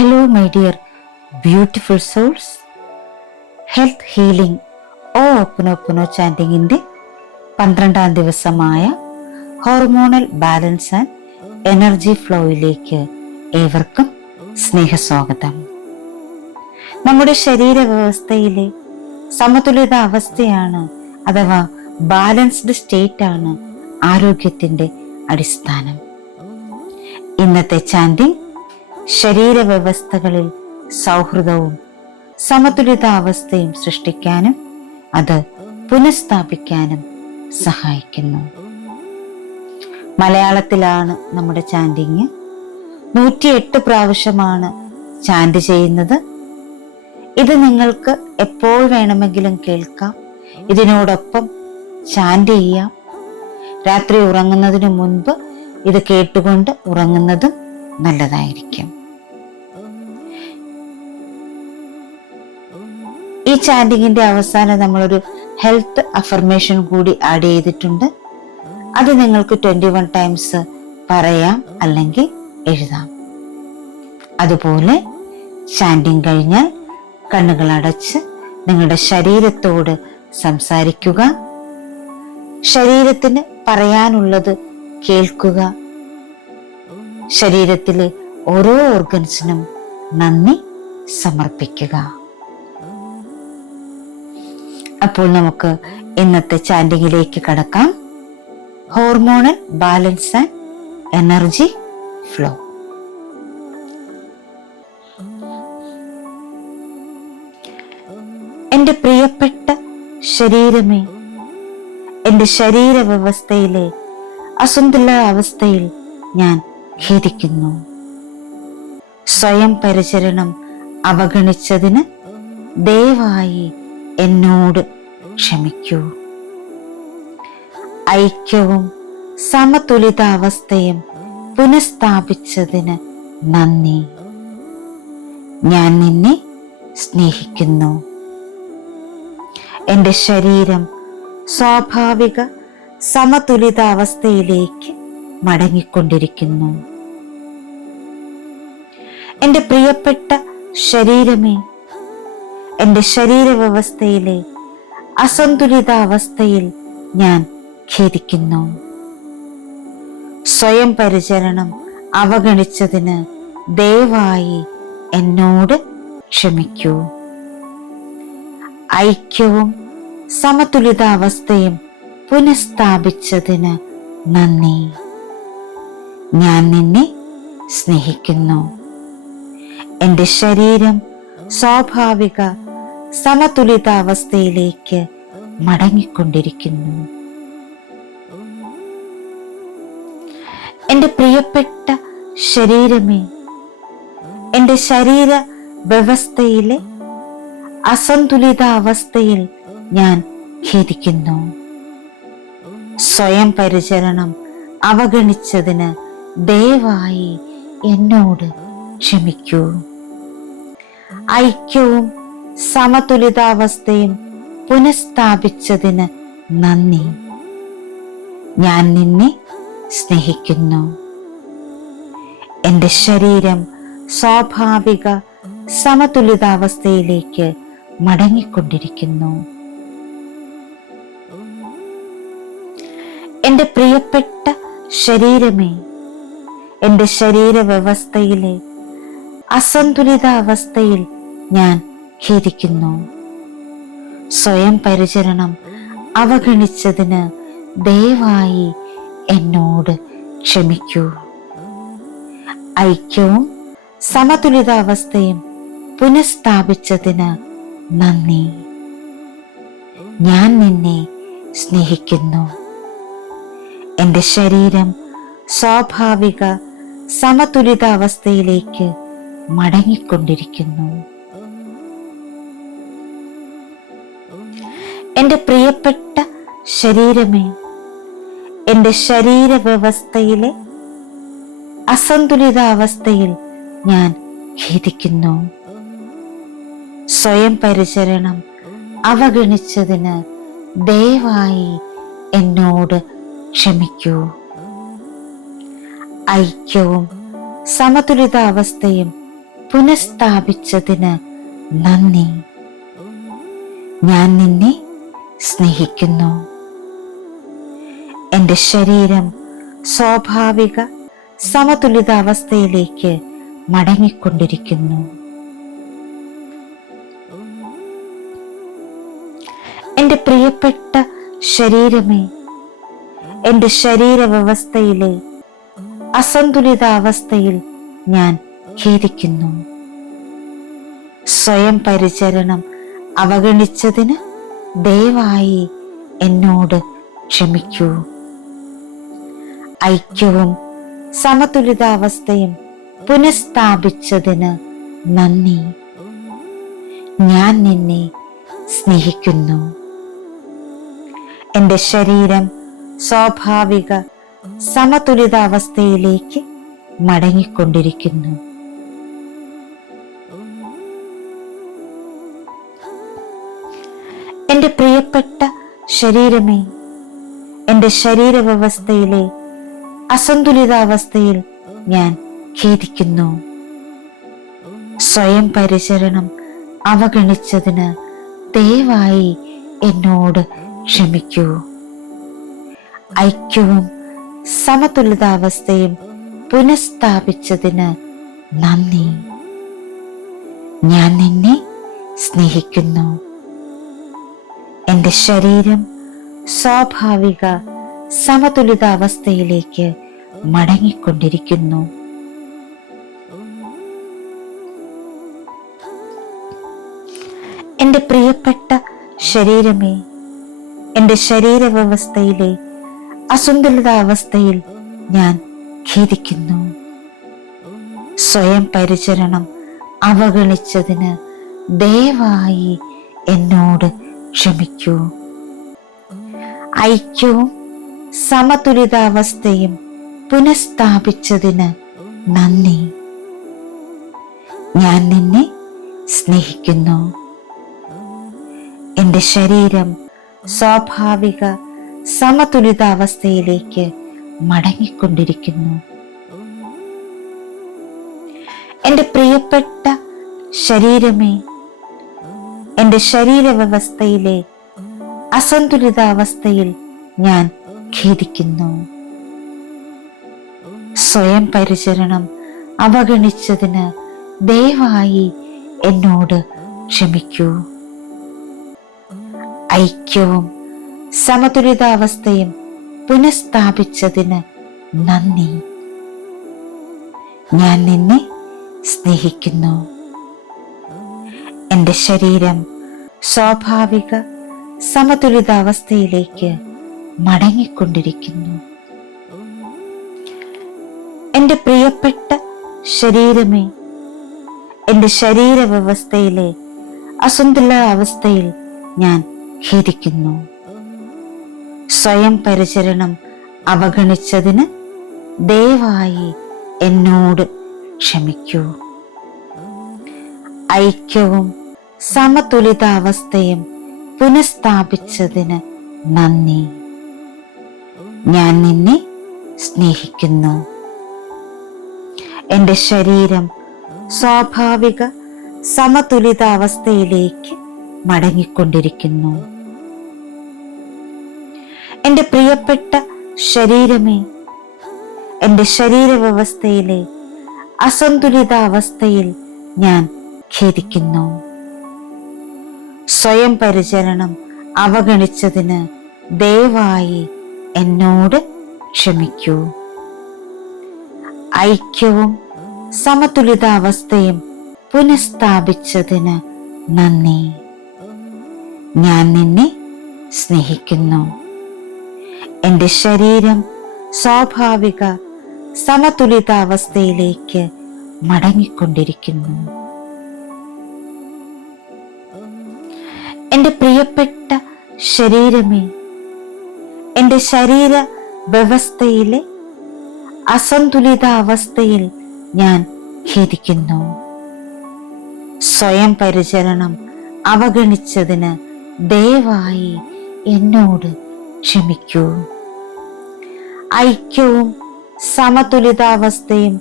Hello my dear beautiful souls. Health healing ഓപ്പനോ ചാൻഡിങ്ങിൻ്റെ 12ാം ദിവസമായ ഹോർമോണൽ ബാലൻസ് ആൻഡ് എനർജി ഫ്ലോയിലേക്ക് ഏവർക്കും സ്നേഹസ്വാഗതം. നമ്മുടെ ശരീരവ്യവസ്ഥയിലെ സമതുലിത അവസ്ഥയാണ് അഥവാ ബാലൻസ്ഡ് സ്റ്റേറ്റ് ആണ് ആരോഗ്യത്തിൻ്റെ അടിസ്ഥാനം. ഇന്നത്തെ ചാൻഡിങ് ശരീരവ്യവസ്ഥകളിൽ സൗഹൃദവും സമതുലിതാവസ്ഥയും സൃഷ്ടിക്കാനും അത് പുനഃസ്ഥാപിക്കാനും സഹായിക്കുന്നു. മലയാളത്തിലാണ് നമ്മുടെ ചാൻഡിങ്. 108 പ്രാവശ്യമാണ് ചാൻഡ് ചെയ്യുന്നത്. ഇത് നിങ്ങൾക്ക് എപ്പോൾ വേണമെങ്കിലും കേൾക്കാം. ഇതിനോടൊപ്പം ചാൻഡ് ചെയ്യാം. രാത്രി ഉറങ്ങുന്നതിന് മുൻപ് ഇത് കേട്ടുകൊണ്ട് ഉറങ്ങുന്നതും നല്ലതായിരിക്കും. ഈ ചാൻഡിങ്ങിന്റെ അവസാനം നമ്മളൊരു ഹെൽത്ത് അഫർമേഷൻ കൂടി ആഡ് ചെയ്തിട്ടുണ്ട്. അത് നിങ്ങൾക്ക് 21 ടൈംസ് പറയാം, അല്ലെങ്കിൽ എഴുതാം. അതുപോലെ ചാൻഡിങ് കഴിഞ്ഞാൽ കണ്ണുകൾ അടച്ച് നിങ്ങളുടെ ശരീരത്തോട് സംസാരിക്കുക. ശരീരത്തിന് പറയാനുള്ളത് കേൾക്കുക. ശരീരത്തിലെ ഓരോ ഓർഗൻസിനും നന്ദി സമർപ്പിക്കുക. അപ്പോൾ നമുക്ക് ഇന്നത്തെ ചാൻഡിങ്ങിലേക്ക് കടക്കാം. Hormonal balance and energy flow. എൻ്റെ പ്രിയപ്പെട്ട ശരീരമേ, എൻ്റെ ശരീരവ്യവസ്ഥയിലെ അസന്തുലിത അവസ്ഥയിൽ ഞാൻ ഖേദിക്കുന്നു. സ്വയം പരിചരണം അവഗണിച്ചതിന് ദയവായി എന്നോട് ക്ഷമിക്കൂ. ഐക്യവും സമതുലിതാവസ്ഥയും പുനഃസ്ഥാപിച്ചതിന് നന്ദി. ഞാൻ നിന്നെ സ്നേഹിക്കുന്നു. എൻ്റെ ശരീരം സ്വാഭാവിക സമതുലിതാവസ്ഥയിലേക്ക് മടങ്ങിക്കൊണ്ടിരിക്കുന്നു. എൻ്റെ പ്രിയപ്പെട്ട ശരീരമേ, എൻ്റെ ശരീരവ്യവസ്ഥയിലെ അസന്തുലിതാവസ്ഥയിൽ ഞാൻ ഖേദിക്കുന്നു. സ്വയം പരിചരണം അവഗണിച്ചതിന് ദയവായി എന്നോട് ക്ഷമിക്കൂ. ഐക്യവും സമതുലിതാവസ്ഥയും പുനഃസ്ഥാപിച്ചതിന് നന്ദി. ഞാൻ നിന്നെ സ്നേഹിക്കുന്നു. എൻ്റെ ശരീരം സ്വാഭാവിക സമതുലിതാവസ്ഥയിലേക്ക് മടങ്ങിക്കൊണ്ടിരിക്കുന്നു. എൻ്റെ പ്രിയപ്പെട്ട ശരീരമേ, എൻ്റെ ശരീര വ്യവസ്ഥയിലെ അസന്തുലിതാവസ്ഥയിൽ ഞാൻ ഖേദിക്കുന്നു. സ്വയം പരിചരണം അവഗണിച്ചതിന് ദയവായി എന്നോട് ക്ഷമിക്കൂ. ഐക്യവും സമതുലിതാവസ്ഥയും പുനഃസ്ഥാപിച്ചതിന് നന്ദി. ഞാൻ നിന്നെ സ്നേഹിക്കുന്നു. എൻ്റെ ശരീരം സ്വാഭാവിക സമതുലിതാവസ്ഥയിലേക്ക് മടങ്ങിക്കൊണ്ടിരിക്കുന്നു. എൻ്റെ പ്രിയപ്പെട്ട ശരീരമേ, എൻ്റെ ശരീരവ്യവസ്ഥയിലെ അസന്തുലിതാവസ്ഥയിൽ ഞാൻ ഖേദിക്കുന്നു. സ്വയം പരിചരണം അവഗണിച്ചതിന് ദയവായി എന്നോട് ക്ഷമിക്കൂ. ഐക്യവും സമതുലിതാവസ്ഥയും പുനഃസ്ഥാപിച്ചതിന് നന്ദി. ഞാൻ നിന്നെ സ്നേഹിക്കുന്നു. എൻ്റെ ശരീരം സ്വാഭാവിക സമതുലിതാവസ്ഥയിലേക്ക് മടങ്ങിക്കൊണ്ടിരിക്കുന്നു. എൻ്റെ പ്രിയപ്പെട്ട ശരീരമേ, എൻ്റെ ശരീരവ്യവസ്ഥയിലെ അസന്തുലിതാവസ്ഥയിൽ ഞാൻ ഖേദിക്കുന്നു. സ്വയം പരിചരണം അവഗണിച്ചതിന് ദയവായി എന്നോട് ക്ഷമിക്കൂ. ഐക്യവും സമതുലിതാവസ്ഥയും പുനഃസ്ഥാപിച്ചതിന് നന്ദി. ഞാൻ നിന്നെ സ്നേഹിക്കുന്നു. എൻ്റെ ശരീരം സ്വാഭാവിക സമതുലിതാവസ്ഥയിലേക്ക് മടങ്ങിക്കൊണ്ടിരിക്കുന്നു. എൻ്റെ പ്രിയപ്പെട്ട ശരീരമേ, എൻ്റെ ശരീരവ്യവസ്ഥയിലെ അസന്തുലിതാവസ്ഥയിൽ ഞാൻ ഖേദിക്കുന്നു. സ്വയം പരിചരണം അവഗണിച്ചതിന് ദയവായി എന്നോട് ക്ഷമിക്കൂ. ഐക്യവും സമതുലിതാവസ്ഥയും പുനഃസ്ഥാപിച്ചതിന് നന്ദി. ഞാൻ നിന്നെ സ്നേഹിക്കുന്നു. എൻ്റെ ശരീരം സ്വാഭാവിക സമതുലിതാവസ്ഥയിലേക്ക് മടങ്ങിക്കൊണ്ടിരിക്കുന്നു. എൻ്റെ പ്രിയപ്പെട്ട ശരീരമേ, എൻ്റെ ശരീരവ്യവസ്ഥയിലെ അസന്തുലിതാവസ്ഥയിൽ ഞാൻ ഖേദിക്കുന്നു. സ്വയം പരിചരണം അവഗണിച്ചതിന് ദയവായി എന്നോട് ക്ഷമിക്കൂ. ഐക്യവും സമതുലിതാവസ്ഥയും പുനഃസ്ഥാപിച്ചതിന് നന്ദി. ഞാൻ നിന്നെ സ്നേഹിക്കുന്നു. എൻ്റെ ശരീരം സ്വാഭാവിക സമതുലിതാവസ്ഥയിലേക്ക് മടങ്ങിക്കൊണ്ടിരിക്കുന്നു. എൻ്റെ പ്രിയപ്പെട്ട ശരീരമേ, എൻ്റെ ശരീരവ്യവസ്ഥയിലെ അസന്തുലിതാവസ്ഥയിൽ ഞാൻ ഖേദിക്കുന്നു. സ്വയം പരിചരണം അവഗണിച്ചതിന് ദയവായി എന്നോട് ക്ഷമിക്കൂ. ഐക്യവും സമതുലിതാവസ്ഥയും പുനഃസ്ഥാപിച്ചതിന് നന്ദി. ഞാൻ നിന്നെ സ്നേഹിക്കുന്നു. എൻ്റെ ശരീരം സ്വാഭാവിക സമതുലിതാവസ്ഥയിലേക്ക് മടങ്ങിക്കൊണ്ടിരിക്കുന്നു. എൻ്റെ പ്രിയപ്പെട്ട ശരീരമേ, എൻ്റെ ശരീരവ്യവസ്ഥയിലെ അസന്തുലിതാവസ്ഥയിൽ ഞാൻ ഖേദിക്കുന്നു. സ്വയം പരിചരണം അവഗണിച്ചതിന് ദയവായി എന്നോട് ക്ഷമിക്കൂ. ഐക്യവും സമതുലിതാവസ്ഥയും പുനഃസ്ഥാപിച്ചതിന് നന്ദി. ഞാൻ നിന്നെ സ്നേഹിക്കുന്നു. എൻ്റെ ശരീരം സ്വാഭാവിക സമതുലിതാവസ്ഥയിലേക്ക് മടങ്ങിക്കൊണ്ടിരിക്കുന്നു. എൻ്റെ പ്രിയപ്പെട്ട ശരീരമേ, എൻ്റെ ശരീരവ്യവസ്ഥയിലെ അസന്തുലിതാവസ്ഥയിൽ ഞാൻ ഖേദിക്കുന്നു. സ്വയം പരിചരണം അവഗണിച്ചതിന് ദയവായി എന്നോട് ക്ഷമിക്കൂ. ഐക്യവും സമതുലിതാവസ്ഥയും പുനഃസ്ഥാപിച്ചതിന് നന്ദി. ഞാൻ നിന്നെ സ്നേഹിക്കുന്നു. എൻ്റെ ശരീരം സ്വാഭാവിക സമതുലിതാവസ്ഥയിലേക്ക് മടങ്ങിക്കൊണ്ടിരിക്കുന്നു. എൻ്റെ പ്രിയപ്പെട്ട ശരീരമേ, എൻ്റെ ശരീരവ്യവസ്ഥയിലെ അസന്തുലിതാവസ്ഥയിൽ ഞാൻ ഖേദിക്കുന്നു. സ്വയം പരിചരണം അവഗണിച്ചതിന് ദയവായി എന്നോട് ക്ഷമിക്കൂ. ഐക്യവും സമതുലിതാവസ്ഥയും പുനഃസ്ഥാപിച്ചതിന് നന്ദി. ഞാൻ നിന്നെ സ്നേഹിക്കുന്നു. എൻ്റെ ശരീരം സ്വാഭാവിക സമതുലിതാവസ്ഥയിലേക്ക് മടങ്ങിക്കൊണ്ടിരിക്കുന്നു. എൻ്റെ പ്രിയപ്പെട്ട ശരീരമേ, എൻ്റെ ശരീര വ്യവസ്ഥയിലെ അസന്തുലിതാവസ്ഥയിൽ ഞാൻ ഖേദിക്കുന്നു. സ്വയം പരിചരണം അവഗണിച്ചതിന് ദയവായി എന്നോട് ക്ഷമിക്കൂ. ഐക്യവും സമതുലിതാവസ്ഥയും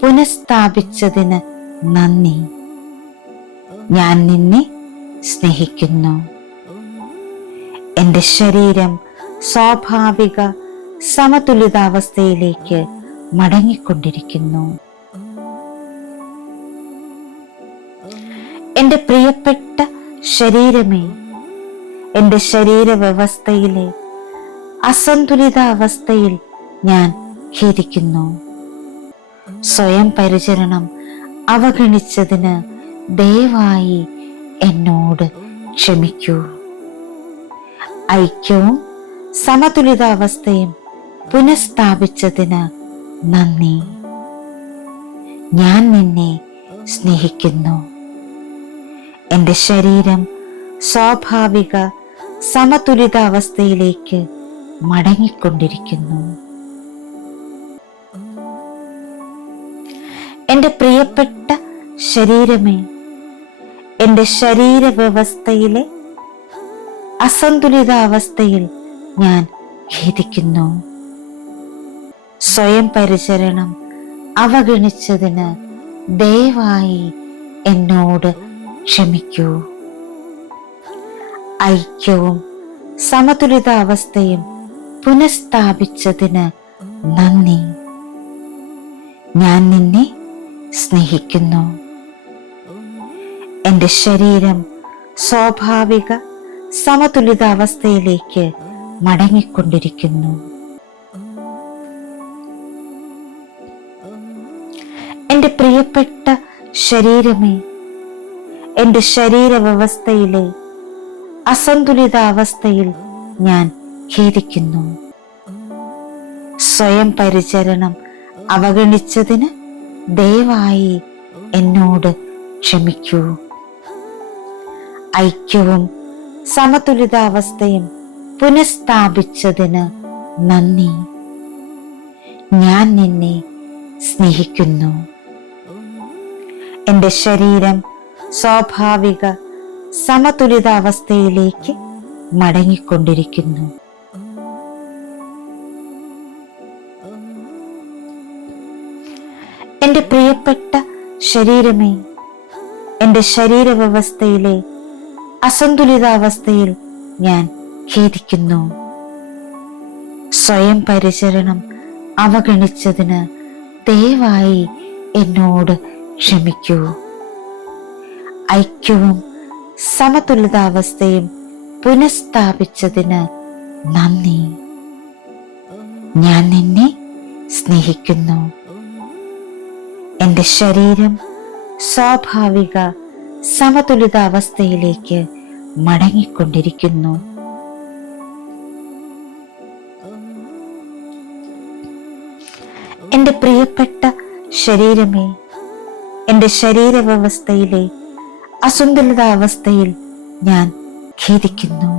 പുനഃസ്ഥാപിച്ചതിന് നന്ദി. ഞാൻ നിന്നെ സ്നേഹിക്കുന്നു. എൻ്റെ ശരീരം സ്വാഭാവിക സമതുലിതാവസ്ഥയിലേക്ക് മടങ്ങിക്കൊണ്ടിരിക്കുന്നു. എൻ്റെ പ്രിയപ്പെട്ട ശരീരമേ, എൻ്റെ ശരീരവ്യവസ്ഥയിലെ അസന്തുലിതാവസ്ഥയിൽ ഞാൻ ഖേദിക്കുന്നു. സ്വയം പരിചരണം അവഗണിച്ചതിന് ദയവായി എന്നോട് ക്ഷമിക്കൂ. ഐക്യവും സമതുലിതാവസ്ഥയും പുനഃസ്ഥാപിച്ചതിന് നന്ദി. ഞാൻ നിന്നെ സ്നേഹിക്കുന്നു. എൻ്റെ ശരീരം സ്വാഭാവിക സമതുലിതാവസ്ഥയിലേക്ക് മടങ്ങിക്കൊണ്ടിരിക്കുന്നു. എൻ്റെ പ്രിയപ്പെട്ട ശരീരമേ, എൻ്റെ ശരീരവ്യവസ്ഥയിലെ അസന്തുലിതാവസ്ഥയിൽ ഞാൻ ഖേദിക്കുന്നു. സ്വയം പരിചരണം അവഗണിച്ചതിന് ദയവായി എന്നോട് ക്ഷമിക്കൂ. ഐക്യവും സമതുലിതാവസ്ഥയും പുനഃസ്ഥാപിച്ചതിന് നന്ദി. ഞാൻ നിന്നെ സ്നേഹിക്കുന്നു. എൻ്റെ ശരീരം സ്വാഭാവിക സമതുലിതാവസ്ഥയിലേക്ക് മടങ്ങിക്കൊണ്ടിരിക്കുന്നു. എൻ്റെ പ്രിയപ്പെട്ട ശരീരമേ, എൻ്റെ ശരീരവ്യവസ്ഥയിലെ അസന്തുലിതാവസ്ഥയിൽ ഞാൻ ഖേദിക്കുന്നു. സ്വയം പരിചരണം അവഗണിച്ചതിന് ദയവായി എന്നോട് ക്ഷമിക്കൂ. ഐക്യവും സമതുലിതാവസ്ഥയും പുനഃസ്ഥാപിച്ചതിന് നന്ദി. ഞാൻ നിന്നെ സ്നേഹിക്കുന്നു. എൻ്റെ ശരീരം സ്വാഭാവിക സമതുലിതാവസ്ഥയിലേക്ക് മടങ്ങിക്കൊണ്ടിരിക്കുന്നു. എൻ്റെ പ്രിയപ്പെട്ട ശരീരമേ, എൻ്റെ ശരീരവ്യവസ്ഥയിലെ അസന്തുലിതാവസ്ഥയിൽ ഞാൻ ഖേദിക്കുന്നു. സ്വയം പരിചരണം അവഗണിച്ചതിന് ദയവായി എന്നോട് ക്ഷമിക്കൂ. ഐക്യവും സമതുലിതാവസ്ഥയും പുനഃസ്ഥാപിച്ചതിന് നന്ദി. ഞാൻ നിന്നെ സ്നേഹിക്കുന്നു. എൻ്റെ ശരീരം സ്വാഭാവിക സമതുലിതാവസ്ഥയിലേക്ക് മടങ്ങിക്കൊണ്ടിരിക്കുന്നു. എൻ്റെ പ്രിയപ്പെട്ട ശരീരമേ, എൻ്റെ ശരീരവ്യവസ്ഥയിലെ അസന്തുലിതാവസ്ഥയിൽ ഞാൻ ഖേദിക്കുന്നു.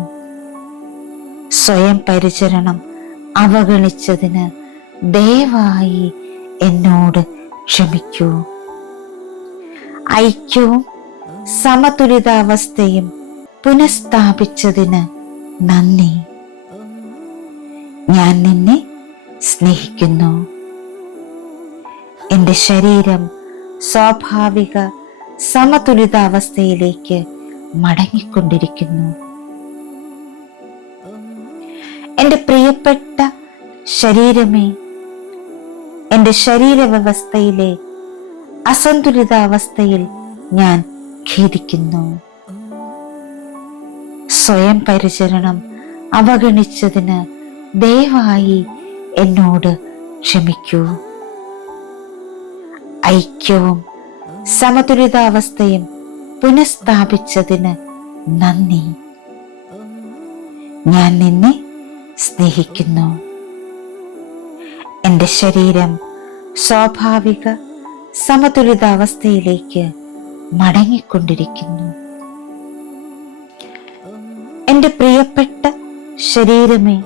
സ്വയം പരിചരണം അവഗണിച്ചതിന് ദയവായി എന്നോട് ക്ഷമിക്കൂ. ഐക്യവും സമതുലിതാവസ്ഥയും പുനഃസ്ഥാപിച്ചതിന് നന്ദി. ഞാൻ നിന്നെ സ്നേഹിക്കുന്നു. എൻ്റെ ശരീരം സ്വാഭാവിക സമതുലിതാവസ്ഥയിലേക്ക് മടങ്ങിക്കൊണ്ടിരിക്കുന്നു. എൻ്റെ പ്രിയപ്പെട്ട ശരീരമേ, എൻ്റെ ശരീരവ്യവസ്ഥയിലെ അസന്തുലിതാവസ്ഥയിൽ ഞാൻ ഖേദിക്കുന്നു. സ്വയം പരിചരണം അവഗണിച്ചതിന് ദയവായി എന്നോട് ക്ഷമിക്കൂ. ഐക്യവും സമതുലിതാവസ്ഥയും പുനഃസ്ഥാപിച്ചതിന് നന്ദി. ഞാൻ നിന്നെ സ്നേഹിക്കുന്നു. എൻ്റെ ശരീരം സ്വാഭാവിക സമതുലിതാവസ്ഥയിലേക്ക് മടങ്ങിക്കൊണ്ടിരിക്കുന്നു. എൻ്റെ പ്രിയപ്പെട്ട ശരീരമേ,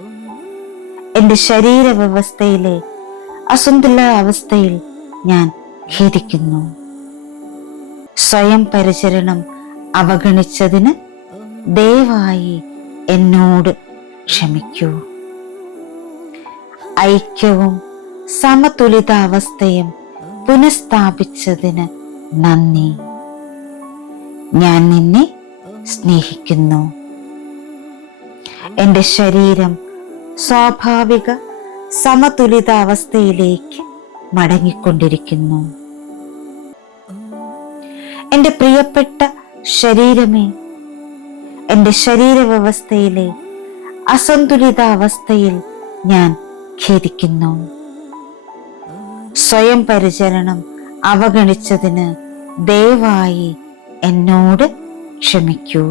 എൻ്റെ ശരീരവ്യവസ്ഥയിലെ അസന്തുലിതാവസ്ഥയിൽ ഞാൻ ഖേദിക്കുന്നു. സ്വയം പരിചരണം അവഗണിച്ചതിന് ദയവായി എന്നോട് ക്ഷമിക്കൂ. ഐക്യവും സമതുലിതാവസ്ഥയും പുനഃസ്ഥാപിച്ചതിന് നന്ദി. ഞാൻ നിന്നെ സ്നേഹിക്കുന്നു. എൻ്റെ ശരീരം സ്വാഭാവിക സമതുലിതാവസ്ഥയിലേക്ക് മടങ്ങിക്കൊണ്ടിരിക്കുന്നു. എൻ്റെ പ്രിയപ്പെട്ട ശരീരമേ, എൻ്റെ ശരീരവ്യവസ്ഥയിലെ അസന്തുലിതാവസ്ഥയിൽ ഞാൻ ഖേദിക്കുന്നു. സ്വയം പരിചരണം അവഗണിച്ചതിന് ദയവായി എന്നോട് ക്ഷമിക്കൂ.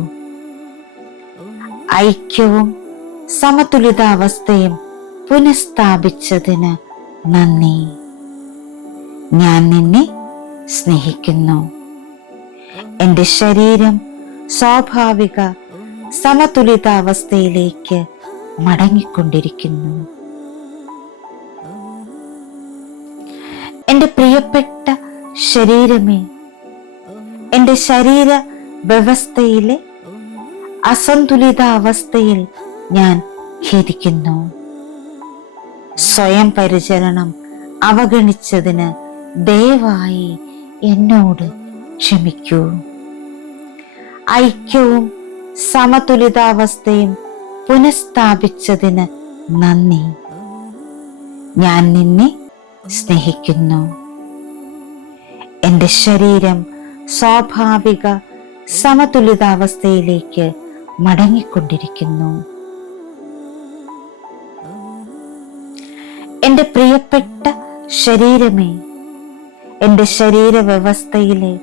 ഐക്യവും സമതുലിതാവസ്ഥയും പുനഃസ്ഥാപിച്ചതിന് നന്ദി. ഞാൻ നിന്നെ സ്നേഹിക്കുന്നു. എൻ്റെ ശരീരം സ്വാഭാവിക സമതുലിതാവസ്ഥയിലേക്ക് മടങ്ങിക്കൊണ്ടിരിക്കുന്നു. എൻ്റെ പ്രിയപ്പെട്ട ശരീരമേ, എൻ്റെ ശരീര വ്യവസ്ഥയിലെ അസന്തുലിതാവസ്ഥയിൽ ഞാൻ ഖേദിക്കുന്നു. സ്വയം പരിചരണം അവഗണിച്ചതിന് ദയവായി എന്നോട് ക്ഷമിക്കൂ. ഐക്യവും സമതുലിതാവസ്ഥയും പുനഃസ്ഥാപിച്ചതിന് നന്ദി. ഞാൻ നിന്നെ സ്നേഹിക്കുന്നു. എൻ്റെ ശരീരം സ്വാഭാവിക സമതുലിതാവസ്ഥയിലേക്ക് മടങ്ങിക്കൊണ്ടിരിക്കുന്നു. എൻ്റെ പ്രിയപ്പെട്ട ശരീരമേ, എൻ്റെ ശരീരവ്യവസ്ഥയിലെ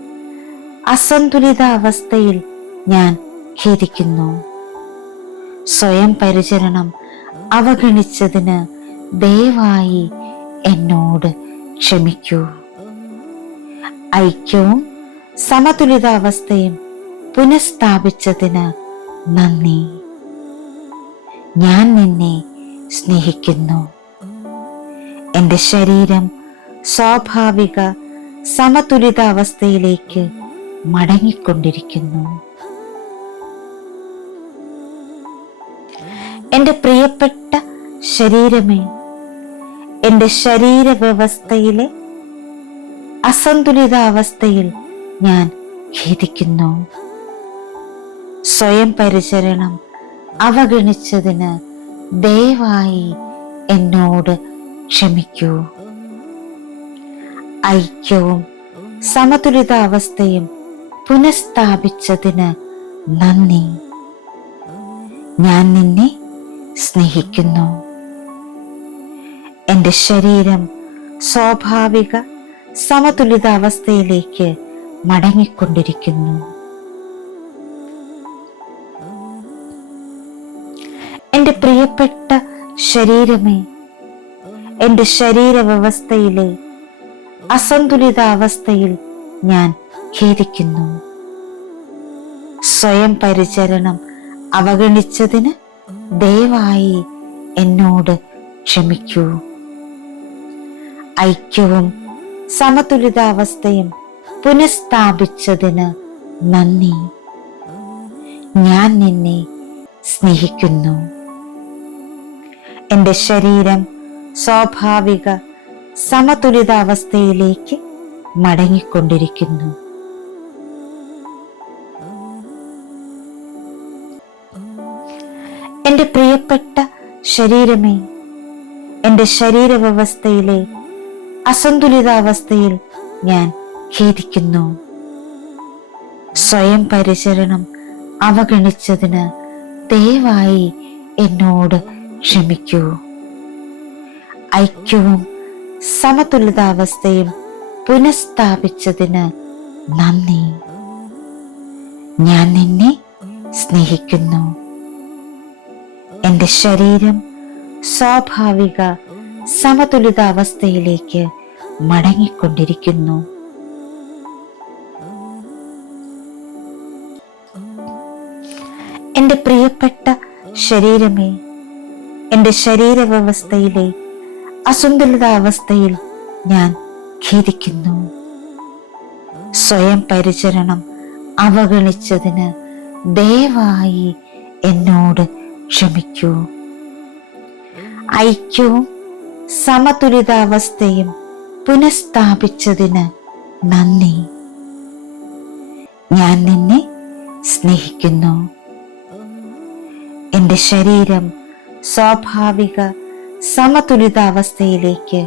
അസന്തുലിതാവസ്ഥയിൽ ഞാൻ ഖേദിക്കുന്നു. സ്വയം പരിചരണം അവഗണിച്ചതിന് ദയവായി എന്നോട് ക്ഷമിക്കൂ. ഐക്യവും സമതുലിതാവസ്ഥയും പുനഃസ്ഥാപിച്ചതിന് നന്ദി. ഞാൻ നിന്നെ സ്നേഹിക്കുന്നു. എൻ്റെ ശരീരം സ്വാഭാവിക സമതുലിതാവസ്ഥയിലേക്ക് മടങ്ങിക്കൊണ്ടിരിക്കുന്നു. എൻ്റെ പ്രിയപ്പെട്ട ശരീരമേ, എൻ്റെ ശരീരവ്യവസ്ഥയിലെ അസന്തുലിതാവസ്ഥയിൽ ഞാൻ ഖേദിക്കുന്നു. സ്വയം പരിചരണം അവഗണിച്ചതിന് ദയവായി എന്നോട് ക്ഷമിക്കൂ. ഐക്യവും സമതുലിതാവസ്ഥയും പുനഃസ്ഥാപിച്ചതിന് നന്ദി. ഞാൻ നിന്നെ സ്നേഹിക്കുന്നു. എൻ്റെ ശരീരം സ്വാഭാവിക സമതുലിതാവസ്ഥയിലേക്ക് മടങ്ങിക്കൊണ്ടിരിക്കുന്നു. എൻ്റെ പ്രിയപ്പെട്ട ശരീരമേ, എൻ്റെ ശരീരവ്യവസ്ഥയിലെ അസന്തുലിതാവസ്ഥയിൽ ഞാൻ ഖേദിക്കുന്നു. സ്വയം പരിചരണം അവഗണിച്ചതിന് ദയവായി എന്നോട് ക്ഷമിക്കൂ. ഐക്യവും സമതുലിതാവസ്ഥയും പുനഃസ്ഥാപിച്ചതിന് നന്ദി. ഞാൻ നിന്നെ സ്നേഹിക്കുന്നു. എൻ്റെ ശരീരം സ്വാഭാവിക സമതുലിതാവസ്ഥയിലേക്ക് മടങ്ങിക്കൊണ്ടിരിക്കുന്നു. എൻ്റെ പ്രിയപ്പെട്ട ശരീരമേ, എൻ്റെ ശരീരവ്യവസ്ഥയിലെ അസന്തുലിതാവസ്ഥയിൽ ഞാൻ ഖേദിക്കുന്നു. സ്വയം പരിചരണം അവഗണിച്ചതിന് ദയവായി എന്നോട് ക്ഷമിക്കൂ. ഐക്യവും സമതുലിതാവസ്ഥയും പുനഃസ്ഥാപിച്ചതിന് നന്ദി. ഞാൻ നിന്നെ സ്നേഹിക്കുന്നു. എൻ്റെ ശരീരം സ്വാഭാവിക സമതുലിതാവസ്ഥയിലേക്ക് മടങ്ങിക്കൊണ്ടിരിക്കുന്നു. എൻ്റെ പ്രിയപ്പെട്ട ശരീരമേ, എൻ്റെ ശരീരവ്യവസ്ഥയിലെ അസന്തുലിതാവസ്ഥയിൽ ഞാൻ ഖേദിക്കുന്നു. സ്വയം പരിചരണം അവഗണിച്ചതിന് ദയവായി എന്നോട് ക്ഷമിക്കൂ. ഐക്യവും സമതുലിതാവസ്ഥയും പുനഃസ്ഥാപിച്ചതിന് നന്ദി. ഞാൻ നിന്നെ സ്നേഹിക്കുന്നു. എൻ്റെ ശരീരം സ്വാഭാവിക സമതുലിതാവസ്ഥയിലേക്ക്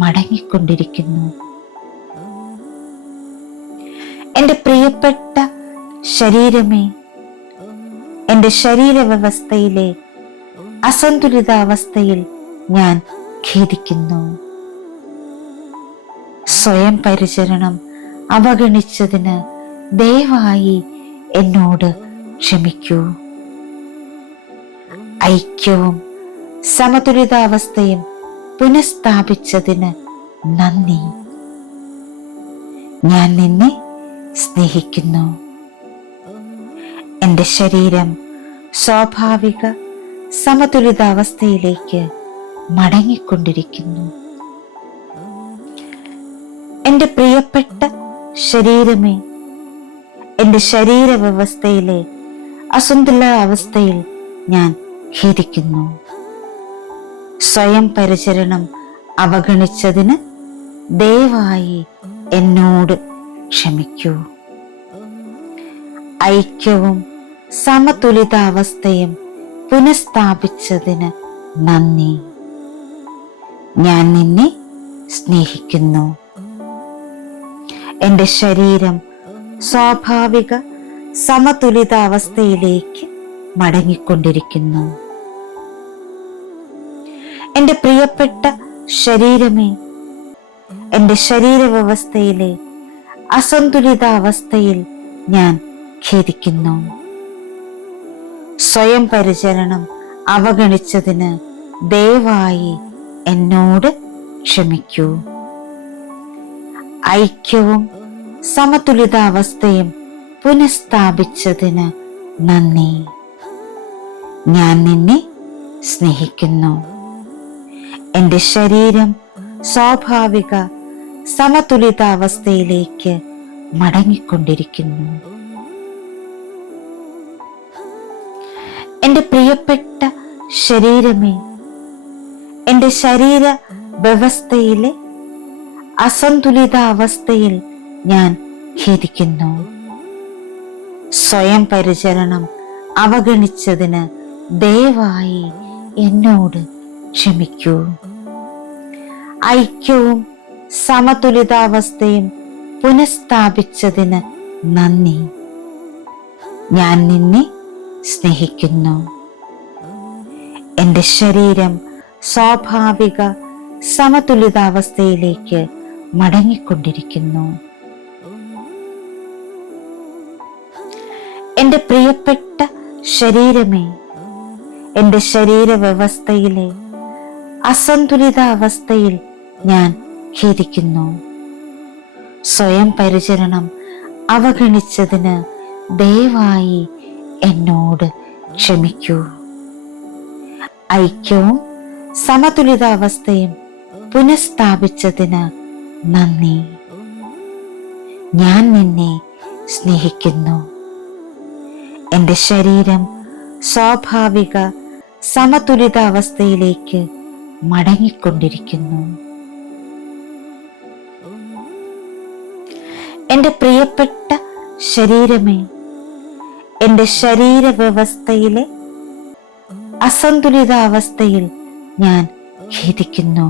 മടങ്ങിക്കൊണ്ടിരിക്കുന്നു. എൻ്റെ പ്രിയപ്പെട്ട ശരീരമേ, എൻ്റെ ശരീരവ്യവസ്ഥയിലെ അസന്തുലിതാവസ്ഥയിൽ ഞാൻ ഖേദിക്കുന്നു. സ്വയം പരിചരണം അവഗണിച്ചതിന് ദയവായി എന്നോട് ക്ഷമിക്കൂ. ഐക്യവും സമതുലിതാവസ്ഥയും പുനഃസ്ഥാപിച്ചതിന് നന്ദി. ഞാൻ നിന്നെ സ്നേഹിക്കുന്നു. എൻ്റെ ശരീരം സ്വാഭാവിക സമതുലിതാവസ്ഥയിലേക്ക് മടങ്ങിക്കൊണ്ടിരിക്കുന്നു. എൻ്റെ പ്രിയപ്പെട്ട ശരീരമേ, എൻ്റെ ശരീരവ്യവസ്ഥയിലെ അസന്തുലിതാവസ്ഥയിൽ ഞാൻ ഖേദിക്കുന്നു. സ്വയം പരിചരണം അവഗണിച്ചതിന് ദയവായി എന്നോട് ക്ഷമിക്കൂ. ഐക്യവും സമതുലിതാവസ്ഥയും പുനഃസ്ഥാപിച്ചതിന് നന്ദി. ഞാൻ നിന്നെ സ്നേഹിക്കുന്നു. എൻ്റെ ശരീരം സ്വാഭാവിക സമതുലിതാവസ്ഥയിലേക്ക് മടങ്ങിക്കൊണ്ടിരിക്കുന്നു. എൻ്റെ പ്രിയപ്പെട്ട ശരീരമേ, എൻ്റെ ശരീരവ്യവസ്ഥയിലെ അസന്തുലിതാവസ്ഥയിൽ ഞാൻ ഖേദിക്കുന്നു. സ്വയം പരിചരണം അവഗണിച്ചതിന് ദയവായി എന്നോട് ക്ഷമിക്കൂ. ഐക്യവും സമതുലിതാവസ്ഥയും പുനഃസ്ഥാപിച്ചതിന് നന്ദി. ഞാൻ നിന്നെ സ്നേഹിക്കുന്നു. എൻ്റെ ശരീരം സ്വാഭാവിക സമതുലിതാവസ്ഥയിലേക്ക് മടങ്ങിക്കൊണ്ടിരിക്കുന്നു. എൻ്റെ പ്രിയപ്പെട്ട ശരീരമേ, എൻ്റെ ശരീര വ്യവസ്ഥയിലെ അസന്തുലിതാവസ്ഥയിൽ ഞാൻ ഖേദിക്കുന്നു. സ്വയം പരിചരണം അവഗണിച്ചതിന് ദയവായി എന്നോട് ക്ഷമിക്കൂ. ഐക്യവും സമതുലിതാവസ്ഥയും പുനഃസ്ഥാപിച്ചതിന് നന്ദി. ഞാൻ നിന്നെ സ്നേഹിക്കുന്നു. എൻ്റെ ശരീരം സ്വാഭാവിക സമതുലിതാവസ്ഥയിലേക്ക് മടങ്ങിക്കൊണ്ടിരിക്കുന്നു. എൻ്റെ പ്രിയപ്പെട്ട ശരീരമേ, എൻ്റെ ശരീരവ്യവസ്ഥയിലെ അസന്തുലിതാവസ്ഥയിൽ ഞാൻ ഖേദിക്കുന്നു. സ്വയം പരിചരണം അവഗണിച്ചതിന് ദയവായി എന്നോട് ക്ഷമിക്കൂ. ഐക്യവും സമതുലിതാവസ്ഥയും പുനഃസ്ഥാപിച്ചതിന് നന്ദി. ഞാൻ നിന്നെ സ്നേഹിക്കുന്നു. എൻ്റെ ശരീരം സ്വാഭാവിക സമതുലിതാവസ്ഥയിലേക്ക് മടങ്ങിക്കൊണ്ടിരിക്കുന്നു. എൻ്റെ പ്രിയപ്പെട്ട ശരീരമേ, എൻ്റെ ശരീരവ്യവസ്ഥയിലെ അസന്തുലിതാവസ്ഥയിൽ ഞാൻ ഖേദിക്കുന്നു.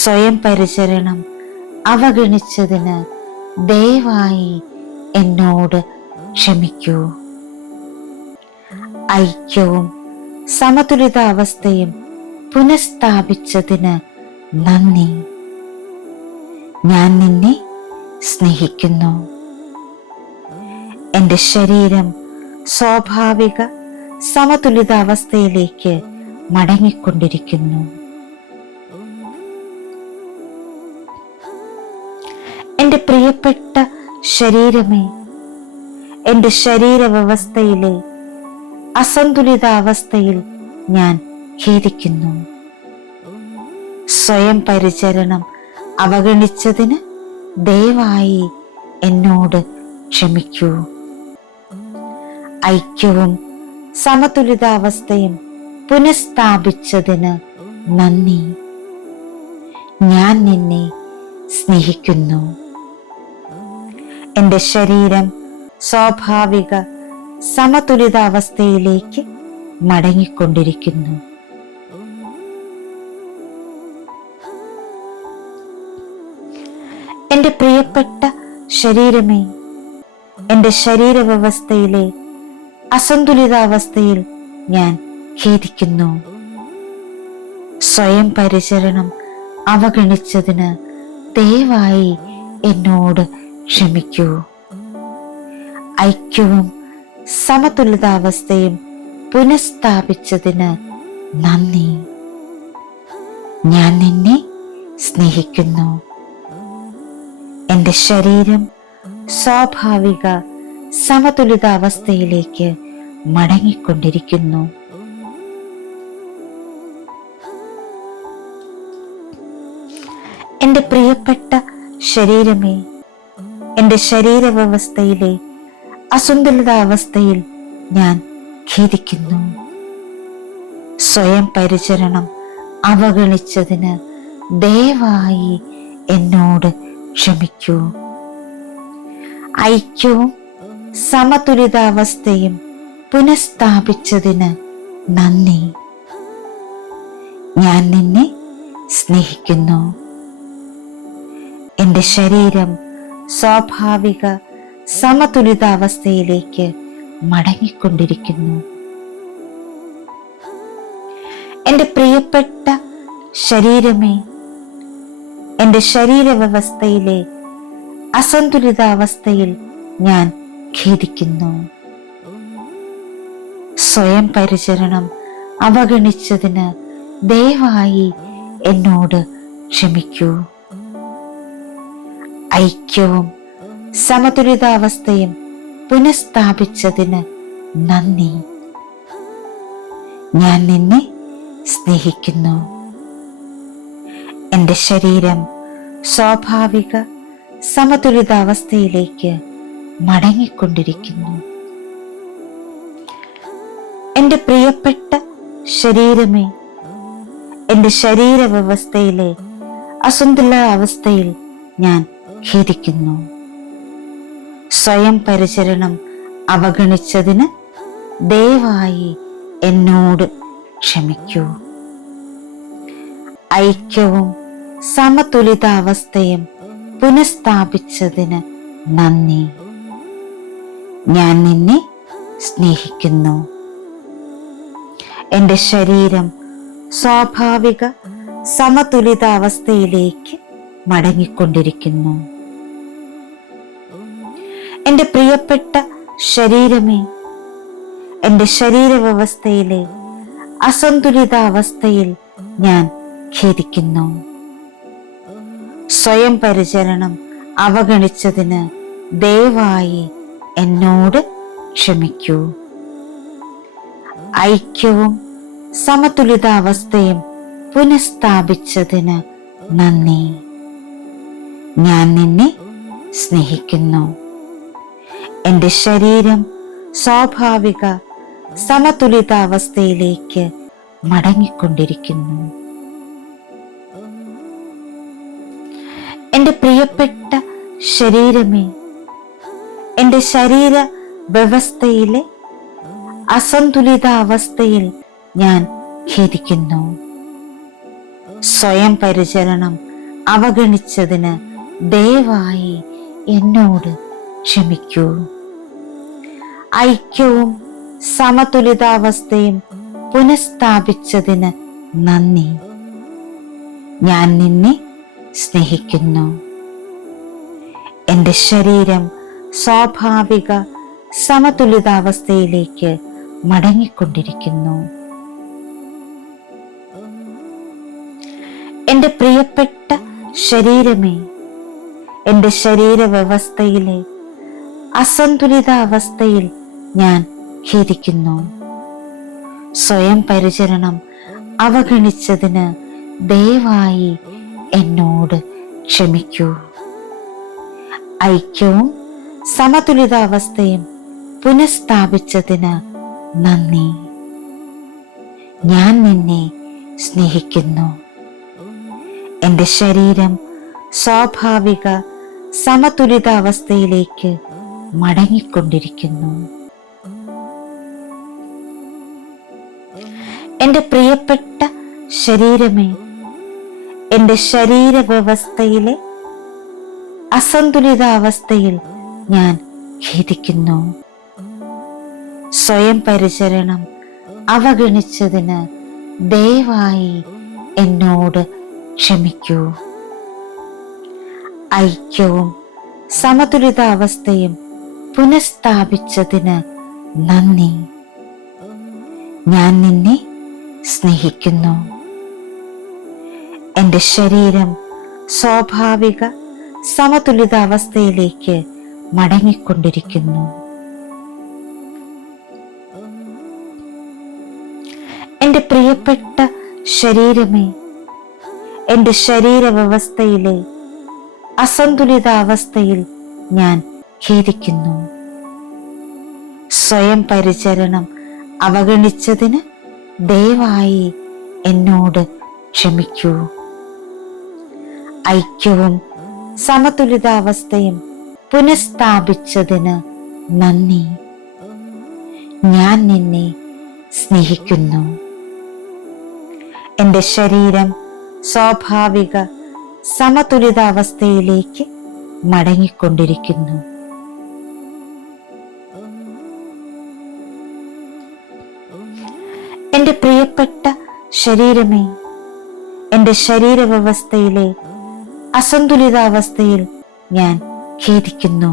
സ്വയം പരിചരണം അവഗണിച്ചതിന് ദയവായി എന്നോട് ക്ഷമിക്കൂ. ഐക്യവും സമതുലിതാവസ്ഥയും പുനഃസ്ഥാപിച്ചതിന് നന്ദി. ഞാൻ നിന്നെ സ്നേഹിക്കുന്നു. എൻ്റെ ശരീരം സ്വാഭാവിക സമതുലിതാവസ്ഥയിലേക്ക് മടങ്ങിക്കൊണ്ടിരിക്കുന്നു. എൻ്റെ പ്രിയപ്പെട്ട ശരീരമേ, എൻ്റെ ശരീരവ്യവസ്ഥയിലെ അസന്തുലിതാവസ്ഥയിൽ ഞാൻ ഖേദിക്കുന്നു. സ്വയം പരിചരണം അവഗണിച്ചതിന് ദയവായി എന്നോട് ക്ഷമിക്കൂ. ഐക്യവും സമതുലിതാവസ്ഥയും പുനഃസ്ഥാപിച്ചതിന് നന്ദി. ഞാൻ നിന്നെ സ്നേഹിക്കുന്നു. എൻ്റെ ശരീരം സ്വാഭാവിക സമതുലിതാവസ്ഥയിലേക്ക് മടങ്ങിക്കൊണ്ടിരിക്കുന്നു. എൻ്റെ പ്രിയപ്പെട്ട ശരീരമേ, എൻ്റെ ശരീരവ്യവസ്ഥയിലെ അസന്തുലിതാവസ്ഥയിൽ ഞാൻ ഖേദിക്കുന്നു. സ്വയം പരിചരണം അവഗണിച്ചതിന് ദയവായി എന്നോട് ക്ഷമിക്കൂ. ഐക്യവും സമതുലിതാവസ്ഥയും പുനഃസ്ഥാപിച്ചതിന് നന്ദി. ഞാൻ നിന്നെ സ്നേഹിക്കുന്നു. എൻ്റെ ശരീരം സ്വാഭാവിക സമതുലിതാവസ്ഥയിലേക്ക് മടങ്ങിക്കൊണ്ടിരിക്കുന്നു. എൻ്റെ പ്രിയപ്പെട്ട ശരീരമേ, എൻ്റെ ശരീരവ്യവസ്ഥയിലെ അസന്തുലിതാവസ്ഥയിൽ ഞാൻ ഖേദിക്കുന്നു. സ്വയം പരിചരണം അവഗണിച്ചതിന് ദയവായി എന്നോട് ക്ഷമിക്കൂ. ഐക്യവും സമതുലിതാവസ്ഥയും പുനഃസ്ഥാപിച്ചതിന് നന്ദി. ഞാൻ നിന്നെ സ്നേഹിക്കുന്നു. എൻ്റെ ശരീരം സ്വാഭാവിക സമതുലിതാവസ്ഥയിലേക്ക് മടങ്ങിക്കൊണ്ടിരിക്കുന്നു. എൻ്റെ പ്രിയപ്പെട്ട ശരീരമേ, എൻ്റെ ശരീരവ്യവസ്ഥയിലെ അസന്തുലിതാവസ്ഥയിൽ ഞാൻ ഖേദിക്കുന്നു. സ്വയം പരിചരണം അവഗണിച്ചതിന് ദയവായി എന്നോട് ക്ഷമിക്കൂ. ഐക്യവും സമതുലിതാവസ്ഥയും പുനഃസ്ഥാപിച്ചതിന് നന്ദി. ഞാൻ നിന്നെ സ്നേഹിക്കുന്നു. എൻ്റെ ശരീരം സ്വാഭാവിക സമതുലിതാവസ്ഥയിലേക്ക് മടങ്ങിക്കൊണ്ടിരിക്കുന്നു. എൻ്റെ പ്രിയപ്പെട്ട ശരീരമേ, എൻ്റെ ശരീരവ്യവസ്ഥയിലെ അസന്തുലിതാവസ്ഥയിൽ ഞാൻ ഖേദിക്കുന്നു. സ്വയം പരിചരണം അവഗണിച്ചതിന് ദയവായി എന്നോട് ക്ഷമിക്കൂ. ഐക്യവും സമതുലിതാവസ്ഥയും പുനഃസ്ഥാപിച്ചതിന് നന്ദി. ഞാൻ നിന്നെ സ്നേഹിക്കുന്നു. എൻ്റെ ശരീരം സ്വാഭാവിക സമതുലിതാവസ്ഥയിലേക്ക് മടങ്ങിക്കൊണ്ടിരിക്കുന്നു. എൻ്റെ പ്രിയപ്പെട്ട ശരീരമേ, എൻ്റെ ശരീരവ്യവസ്ഥയിലെ അസന്തുലിതാവസ്ഥയിൽ ഞാൻ ഖേദിക്കുന്നു. സ്വയം പരിചരണം അവഗണിച്ചതിന് ദയവായി എന്നോട് ക്ഷമിക്കൂ. ഐക്യവും സമതുലിതാവസ്ഥയും പുനഃസ്ഥാപിച്ചതിന് നന്ദി. ഞാൻ നിന്നെ സ്നേഹിക്കുന്നു. എൻ്റെ ശരീരം സ്വാഭാവിക സമതുലിതാവസ്ഥയിലേക്ക് മടങ്ങിക്കൊണ്ടിരിക്കുന്നു. എൻ്റെ പ്രിയപ്പെട്ട ശരീരമേ, എൻ്റെ ശരീര വ്യവസ്ഥയിലെ അസന്തുലിതാവസ്ഥയിൽ ഞാൻ ഖേദിക്കുന്നു. സ്വയം പരിചരണം അവഗണിച്ചതിന് ദയവായി എന്നോട് ക്ഷമിക്കൂ. ഐക്യവും സമതുലിതാവസ്ഥയും പുനഃസ്ഥാപിച്ചതിന് നന്ദി. ഞാൻ നിന്നെ സ്നേഹിക്കുന്നു. എൻ്റെ ശരീരം സ്വാഭാവിക സമതുലിതാവസ്ഥയിലേക്ക് മടങ്ങിക്കൊണ്ടിരിക്കുന്നു. എൻ്റെ പ്രിയപ്പെട്ട ശരീരമേ, എൻ്റെ ശരീരവ്യവസ്ഥയിലെ അസന്തുലിതാവസ്ഥയിൽ ഞാൻ ഖേദിക്കുന്നു. സ്വയം പരിചരണം അവഗണിച്ചതിന് ദയവായി എന്നോട് ക്ഷമിക്കൂ. ഐക്യവും സമതുലിതാവസ്ഥയും പുനഃസ്ഥാപിച്ചതിന് നന്ദി. ഞാൻ നിന്നെ സ്നേഹിക്കുന്നു. എൻ്റെ ശരീരം സ്വാഭാവിക സമതുലിതാവസ്ഥയിലേക്ക് മടങ്ങിക്കൊണ്ടിരിക്കുന്നു. എൻ്റെ പ്രിയപ്പെട്ട ശരീരമേ, എൻ്റെ ശരീരവ്യവസ്ഥയിലെ അസന്തുലിതാവസ്ഥയിൽ ഞാൻ ഖേദിക്കുന്നു. സ്വയം പരിചരണം അവഗണിച്ചതിന് ദയവായി എന്നോട് ക്ഷമിക്കൂ. ഐക്യവും സമതുലിതാവസ്ഥയും പുനഃസ്ഥാപിച്ചതിന് നന്ദി. ഞാൻ നിന്നെ സ്നേഹിക്കുന്നു. എൻ്റെ ശരീരം സ്വാഭാവിക സമതുലിതാവസ്ഥയിലേക്ക് മടങ്ങിക്കൊണ്ടിരിക്കുന്നു. എൻ്റെ പ്രിയപ്പെട്ട ശരീരമേ, എൻ്റെ ശരീരവ്യവസ്ഥയിലെ അസന്തുലിതാവസ്ഥയിൽ ഞാൻ ഖേദിക്കുന്നു. സ്വയം പരിചരണം അവഗണിച്ചതിന് ദയവായി എന്നോട് ക്ഷമിക്കൂ. ഐക്യവും സമതുലിതാവസ്ഥയും പുനഃസ്ഥാപിച്ചതിന് നന്ദി. ഞാൻ നിന്നെ സ്നേഹിക്കുന്നു. എൻ്റെ ശരീരം സ്വാഭാവിക സമതുലിതാവസ്ഥയിലേക്ക് മടങ്ങിക്കൊണ്ടിരിക്കുന്നു. എൻ്റെ പ്രിയപ്പെട്ട ശരീരമേ, എൻ്റെ ശരീരവ്യവസ്ഥയിലെ അസന്തുലിതാവസ്ഥയിൽ ഞാൻ ഖേദിക്കുന്നു.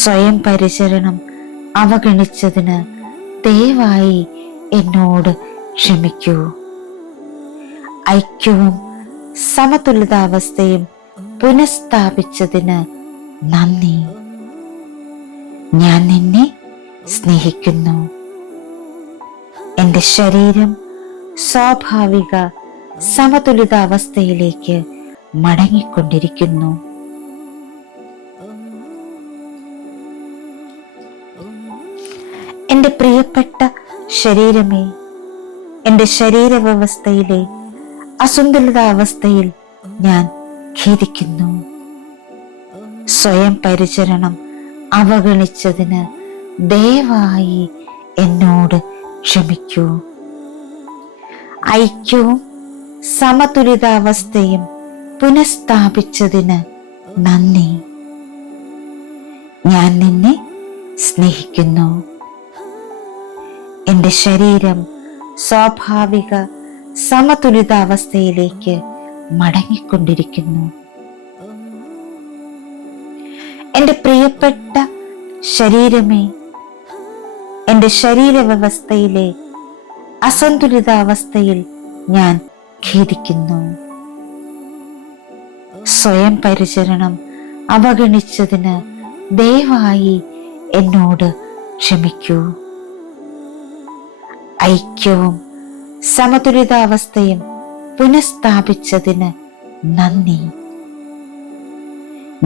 സ്വയം പരിചരണം അവഗണിച്ചതിന് ദയവായി എന്നോട് ക്ഷമിക്കൂ. ഐക്യവും സമതുലിതാവസ്ഥയും പുനഃസ്ഥാപിച്ചതിന് നന്ദി. ഞാൻ നിന്നെ സ്നേഹിക്കുന്നു. എൻ്റെ ശരീരം സ്വാഭാവിക സമതുലിതാവസ്ഥയിലേക്ക് മടങ്ങിക്കൊണ്ടിരിക്കുന്നു. എൻ്റെ പ്രിയപ്പെട്ട ശരീരമേ, എൻ്റെ ശരീരവ്യവസ്ഥയിലെ അസന്തുലിതാവസ്ഥയിൽ ഞാൻ ഖേദിക്കുന്നു. സ്വയം പരിചരണം അവഗണിച്ചതിന് ദയവായി എന്നോട് ക്ഷമിക്കൂ. ഐക്യവും സമതുലിതാവസ്ഥയും പുനഃസ്ഥാപിച്ചതിന് നന്ദി. ഞാൻ നിന്നെ സ്നേഹിക്കുന്നു. എൻ്റെ ശരീരം സ്വാഭാവിക സമതുലിതാവസ്ഥയിലേക്ക് മടങ്ങിക്കൊണ്ടിരിക്കുന്നു. എൻ്റെ പ്രിയപ്പെട്ട ശരീരമേ, എൻ്റെ ശരീരവ്യവസ്ഥയിലെ അസന്തുലിതാവസ്ഥയിൽ ഞാൻ ഖേദിക്കുന്നു. സ്വയം പരിചരണം അവഗണിച്ചതിന് ദയവായി എന്നോട് ക്ഷമിക്കൂ. ഐക്യവും സമതുലിതാവസ്ഥയും പുനഃസ്ഥാപിച്ചതിന് നന്ദി.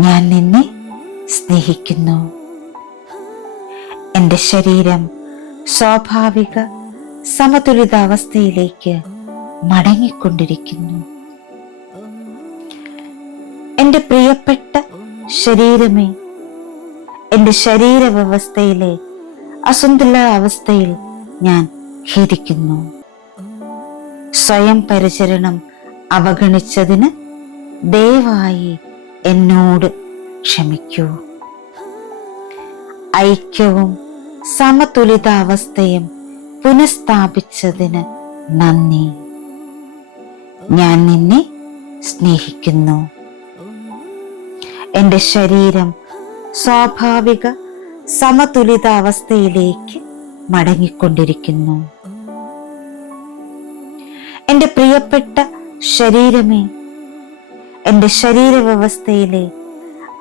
ഞാൻ നിന്നെ സ്നേഹിക്കുന്നു. എൻ്റെ ശരീരം സ്വാഭാവിക സമതുലിതാവസ്ഥയിലേക്ക് മടങ്ങിക്കൊണ്ടിരിക്കുന്നു. എൻ്റെ പ്രിയപ്പെട്ട ശരീരമേ, എൻ്റെ ശരീരവ്യവസ്ഥയിലെ അസന്തുലിതാവസ്ഥയിൽ ഞാൻ ഖേദിക്കുന്നു. സ്വയം പരിചരണം അവഗണിച്ചതിന് ദയവായി എന്നോട് ക്ഷമിക്കൂ. ഐക്യവും സമതുലിതാവസ്ഥയും പുനഃസ്ഥാപിച്ചതിന് നന്ദി. ഞാൻ നിന്നെ സ്നേഹിക്കുന്നു. എൻ്റെ ശരീരം സ്വാഭാവിക സമതുലിതാവസ്ഥയിലേക്ക് മടങ്ങിക്കൊണ്ടിരിക്കുന്നു. എൻ്റെ പ്രിയപ്പെട്ട ശരീരമേ, എൻ്റെ ശരീരവ്യവസ്ഥയിലെ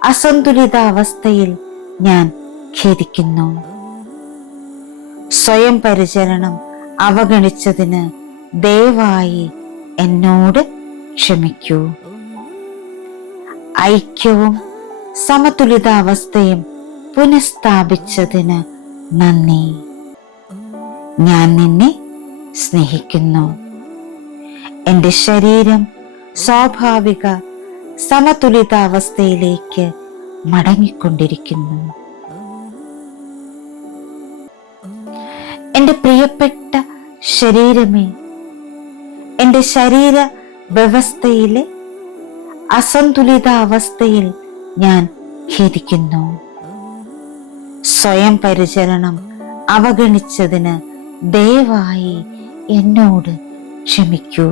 അസന്തുലിതാവസ്ഥയിൽ ഞാൻ ഖേദിക്കുന്നു. സ്വയം പരിചരണം അവഗണിച്ചതിന് ദയവായി എന്നോട് ക്ഷമിക്കൂ. ഐക്യവും സമതുലിതാവസ്ഥയും പുനഃസ്ഥാപിച്ചതിന് നന്ദി. ഞാൻ നിന്നെ സ്നേഹിക്കുന്നു. എൻ്റെ ശരീരം സ്വാഭാവിക സമതുലിതാവസ്ഥയിലേക്ക് മടങ്ങിക്കൊണ്ടിരിക്കുന്നു. എൻ്റെ പ്രിയപ്പെട്ട ശരീരമേ, എൻ്റെ ശരീര വ്യവസ്ഥയിലെ അസന്തുലിതാവസ്ഥയിൽ ഞാൻ ഖേദിക്കുന്നു. സ്വയം പരിചരണം അവഗണിച്ചതിന് ദയവായി എന്നോട് ക്ഷമിക്കൂ.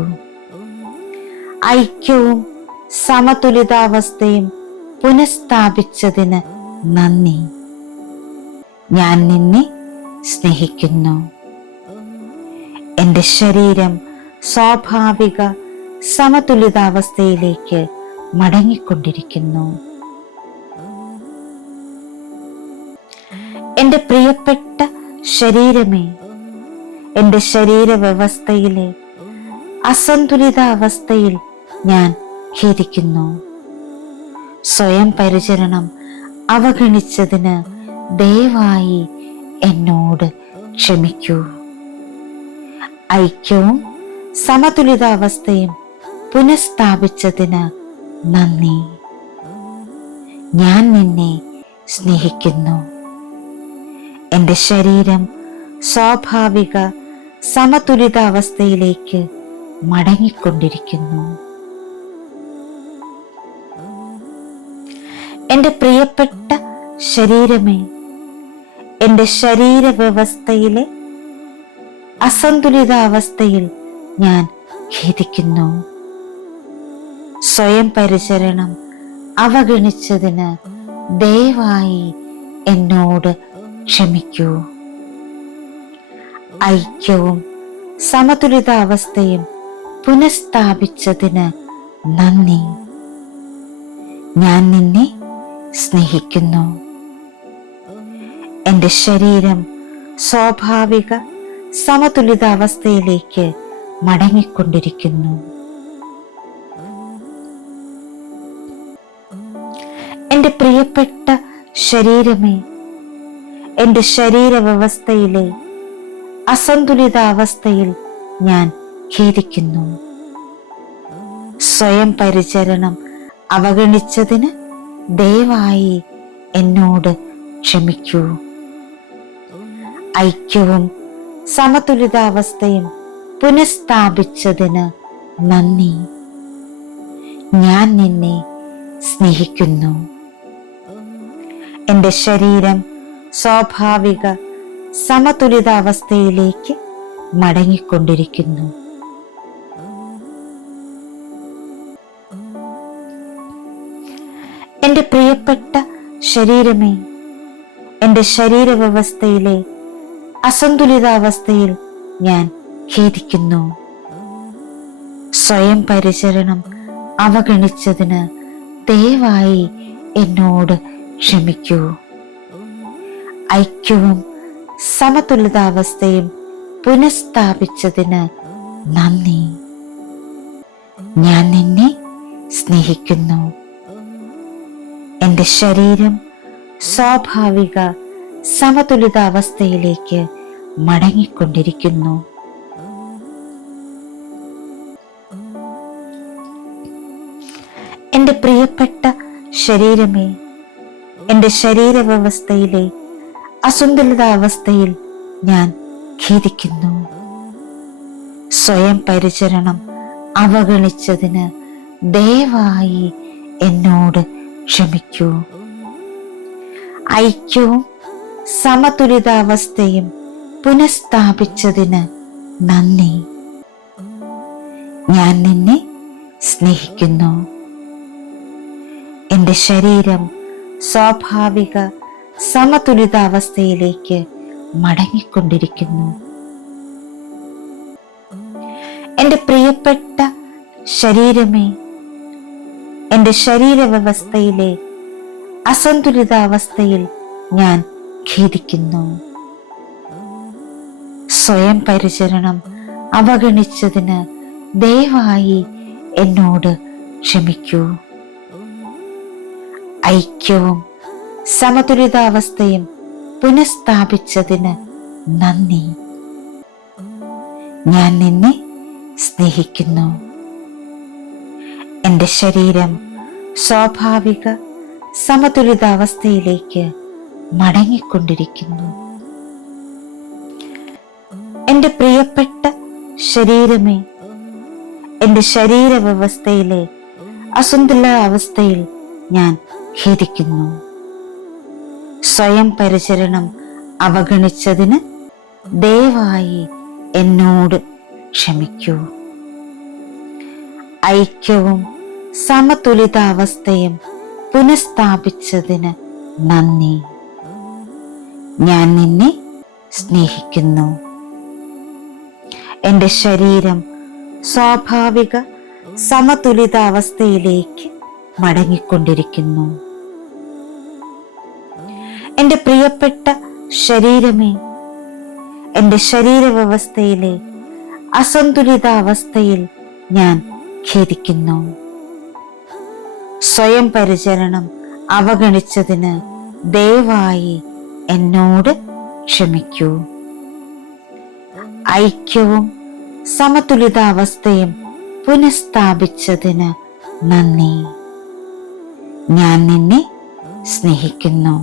ഐക്യവും സമതുലിതാവസ്ഥയും പുനഃസ്ഥാപിച്ചതിന് നന്ദി. ഞാൻ നിന്നെ സ്നേഹിക്കുന്നു. എൻ്റെ ശരീരം സ്വാഭാവിക സമതുലിതാവസ്ഥയിലേക്ക് മടങ്ങിക്കൊണ്ടിരിക്കുന്നു. എൻ്റെ പ്രിയപ്പെട്ട ശരീരമേ, എൻ്റെ ശരീരവ്യവസ്ഥയിലെ അസന്തുലിതാവസ്ഥയിൽ ഞാൻ ഖേദിക്കുന്നു. സ്വയം പരിചരണം അവഗണിച്ചതിന് ദയവായി എന്നോട് ക്ഷമിക്കൂ. ഐക്യവും സമതുലിതാവസ്ഥയും പുനഃസ്ഥാപിച്ചതിന് നന്ദി. ഞാൻ നിന്നെ സ്നേഹിക്കുന്നു. എൻ്റെ ശരീരം സ്വാഭാവിക സമതുലിതാവസ്ഥയിലേക്ക് മടങ്ങിക്കൊണ്ടിരിക്കുന്നു. എൻ്റെ പ്രിയപ്പെട്ട ശരീരമേ, എൻ്റെ ശരീരവ്യവസ്ഥയിലെ അസന്തുലിതാവസ്ഥയിൽ ഞാൻ ഖേദിക്കുന്നു. സ്വയം പരിചരണം അവഗണിച്ചതിന് ദയവായി എന്നോട് ക്ഷമിക്കൂ. ഐക്യവും സമതുലിതാവസ്ഥയും പുനഃസ്ഥാപിച്ചതിന് നന്ദി. ഞാൻ നിന്നെ സ്നേഹിക്കുന്നു. എൻ്റെ ശരീരം സ്വാഭാവിക സമതുലിതാവസ്ഥയിലേക്ക് മടങ്ങിക്കൊണ്ടിരിക്കുന്നു. എൻ്റെ പ്രിയപ്പെട്ട ശരീരമേ, എൻ്റെ ശരീരവ്യവസ്ഥയിലെ അസന്തുലിതാവസ്ഥയിൽ ഞാൻ ഖേദിക്കുന്നു. സ്വയം പരിചരണം അവഗണിച്ചതിന് ദയവായി എന്നോട് ക്ഷമിക്കൂ. ഐക്യവും സമതുലിതാവസ്ഥയും പുനഃസ്ഥാപിച്ചതിന് നന്ദി. ഞാൻ നിന്നെ സ്നേഹിക്കുന്നു. എൻ്റെ ശരീരം സ്വാഭാവിക സമതുലിതാവസ്ഥയിലേക്ക് മടങ്ങിക്കൊണ്ടിരിക്കുന്നു. എൻ്റെ പ്രിയപ്പെട്ട ശരീരമേ, എൻ്റെ ശരീരവ്യവസ്ഥയിലെ അസന്തുലിതാവസ്ഥയിൽ ഞാൻ ഖേദിക്കുന്നു. സ്വയം പരിചരണം അവഗണിച്ചതിന് ദയവായി എന്നോട് ക്ഷമിക്കൂ. ഐക്യവും സമതുലിതാവസ്ഥയും പുനഃസ്ഥാപിച്ചതിന് നന്ദി. ഞാൻ നിന്നെ സ്നേഹിക്കുന്നു. എൻ്റെ ശരീരം സ്വാഭാവിക സമതുലിതാവസ്ഥയിലേക്ക് മടങ്ങിക്കൊണ്ടിരിക്കുന്നു. എൻ്റെ പ്രിയപ്പെട്ട ശരീരമേ, എൻ്റെ ശരീരവ്യവസ്ഥയിലെ അസന്തുലിതാവസ്ഥയിൽ ഞാൻ ഖേദിക്കുന്നു. സ്വയം പരിചരണം അവഗണിച്ചതിന് ദയവായി എന്നോട് ക്ഷമിക്കൂ. ഐക്യവും സമതുലിതാവസ്ഥയും പുനഃസ്ഥാപിച്ചതിന് നന്ദി. ഞാൻ നിന്നെ സ്നേഹിക്കുന്നു. എൻ്റെ ശരീരം സ്വാഭാവിക സമതുലിതാവസ്ഥയിലേക്ക് മടങ്ങിക്കൊണ്ടിരിക്കുന്നു. എൻ്റെ പ്രിയപ്പെട്ട ശരീരമേ, എൻ്റെ ശരീരവ്യവസ്ഥയിലെ അസന്തുലിതാവസ്ഥയിൽ ഞാൻ ഖേദിക്കുന്നു. സ്വയം പരിചരണം അവഗണിച്ചതിന് ദയവായി എന്നോട് ക്ഷമിക്കൂ. ഐക്യവും സമതുലിതാവസ്ഥയും പുനഃസ്ഥാപിച്ചതിന് നന്ദി. ഞാൻ നിന്നെ സ്നേഹിക്കുന്നു. എൻ്റെ ശരീരം സ്വാഭാവിക സമതുലിതാവസ്ഥയിലേക്ക് മടങ്ങിക്കൊണ്ടിരിക്കുന്നു. എൻ്റെ പ്രിയപ്പെട്ട ശരീരമേ, എൻ്റെ ശരീരവ്യവസ്ഥയിലെ അസന്തുലിത അവസ്ഥയിൽ ഞാൻ ഖേദിക്കുന്നു. സ്വയം പരിചരണം അവഗണിച്ചതിന് ദയവായി എന്നോട് ക്ഷമിക്കൂ. ഐക്യവും സമതുലിതാവസ്ഥയും പുനഃസ്ഥാപിച്ചതിന് നന്ദി. ഞാൻ നിന്നെ സ്നേഹിക്കുന്നു. എൻ്റെ ശരീരം സ്വാഭാവിക സമതുലിതാവസ്ഥയിലേക്ക് മടങ്ങിക്കൊണ്ടിരിക്കുന്നു. എൻ്റെ പ്രിയപ്പെട്ട ശരീരമേ, എൻ്റെ ശരീരവ്യവസ്ഥയിലെ അസന്തുലിതാവസ്ഥയിൽ ഞാൻ ഖേദിക്കുന്നു. സ്വയം പരിചരണം അവഗണിച്ചതിന് ദയവായി എന്നോട് ക്ഷമിക്കൂ. ഐക്യവും സമതുലിതാവസ്ഥയും പുനഃസ്ഥാപിച്ചതിന് നന്ദി. ഞാൻ നിന്നെ സ്നേഹിക്കുന്നു.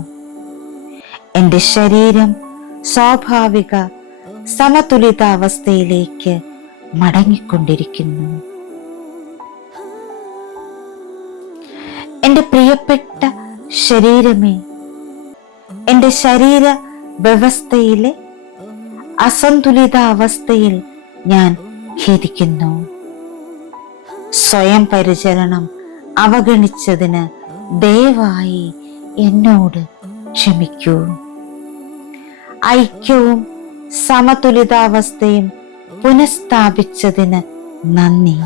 എൻ്റെ ശരീരം സ്വാഭാവിക സമതുലിതാവസ്ഥയിലേക്ക് മടങ്ങിക്കൊണ്ടിരിക്കുന്നു. എൻ്റെ പ്രിയപ്പെട്ട ശരീരമേ, എൻ്റെ ശരീര വ്യവസ്ഥയിലെ അസന്തുലിതാവസ്ഥയിൽ ഞാൻ ഖേദിക്കുന്നു. സ്വയം പരിചരണം അവഗണിച്ചതിന് ദയവായി എന്നോട് ക്ഷമിക്കൂ. ഐക്യവും സമതുലിതാവസ്ഥയും പുനഃസ്ഥാപിച്ചതിന് നന്ദി.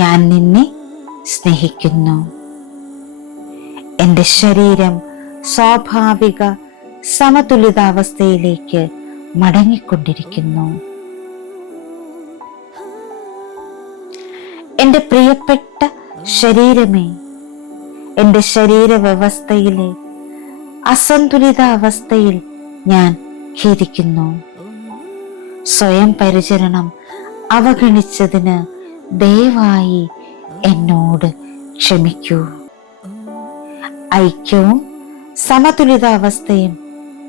ഞാൻ നിന്നെ സ്നേഹിക്കുന്നു. എൻ്റെ ശരീരം സ്വാഭാവിക സമതുലിതാവസ്ഥയിലേക്ക് മടങ്ങിക്കൊണ്ടിരിക്കുന്നു. എൻ്റെ പ്രിയപ്പെട്ട ശരീരമേ, എൻ്റെ ശരീരവ്യവസ്ഥയിലെ അസന്തുലിതാവസ്ഥയിൽ ഞാൻ ഖേദിക്കുന്നു. സ്വയം പരിചരണം അവഗണിച്ചതിന് ദയവായി എന്നോട് ക്ഷമിക്കൂ. ഐക്യവും സമതുലിതാവസ്ഥയും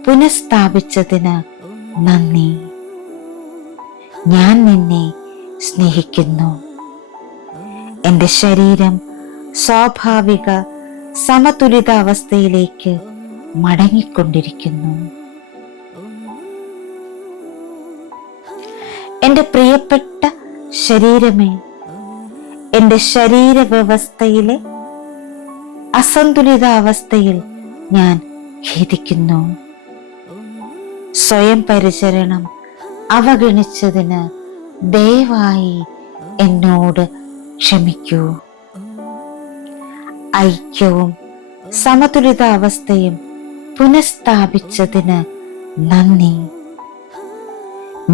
പുനഃസ്ഥാപിച്ചതിന് നന്ദി. ഞാൻ നിന്നെ സ്നേഹിക്കുന്നു. എൻ്റെ ശരീരം സ്വാഭാവിക സമതുലിതാവസ്ഥയിലേക്ക് മടങ്ങിക്കൊണ്ടിരിക്കുന്നു. എൻ്റെ പ്രിയപ്പെട്ട ശരീരമേ, എൻ്റെ ശരീരവ്യവസ്ഥയിലെ അസന്തുലിതാവസ്ഥയിൽ ഞാൻ ഖേദിക്കുന്നു. സ്വയം പരിചരണം അവഗണിച്ചതിന് ദയവായി എന്നോട് ക്ഷമിക്കൂ. ഐക്യവും സമതുലിതാവസ്ഥയും പുനഃസ്ഥാപിച്ചതിന് നന്ദി.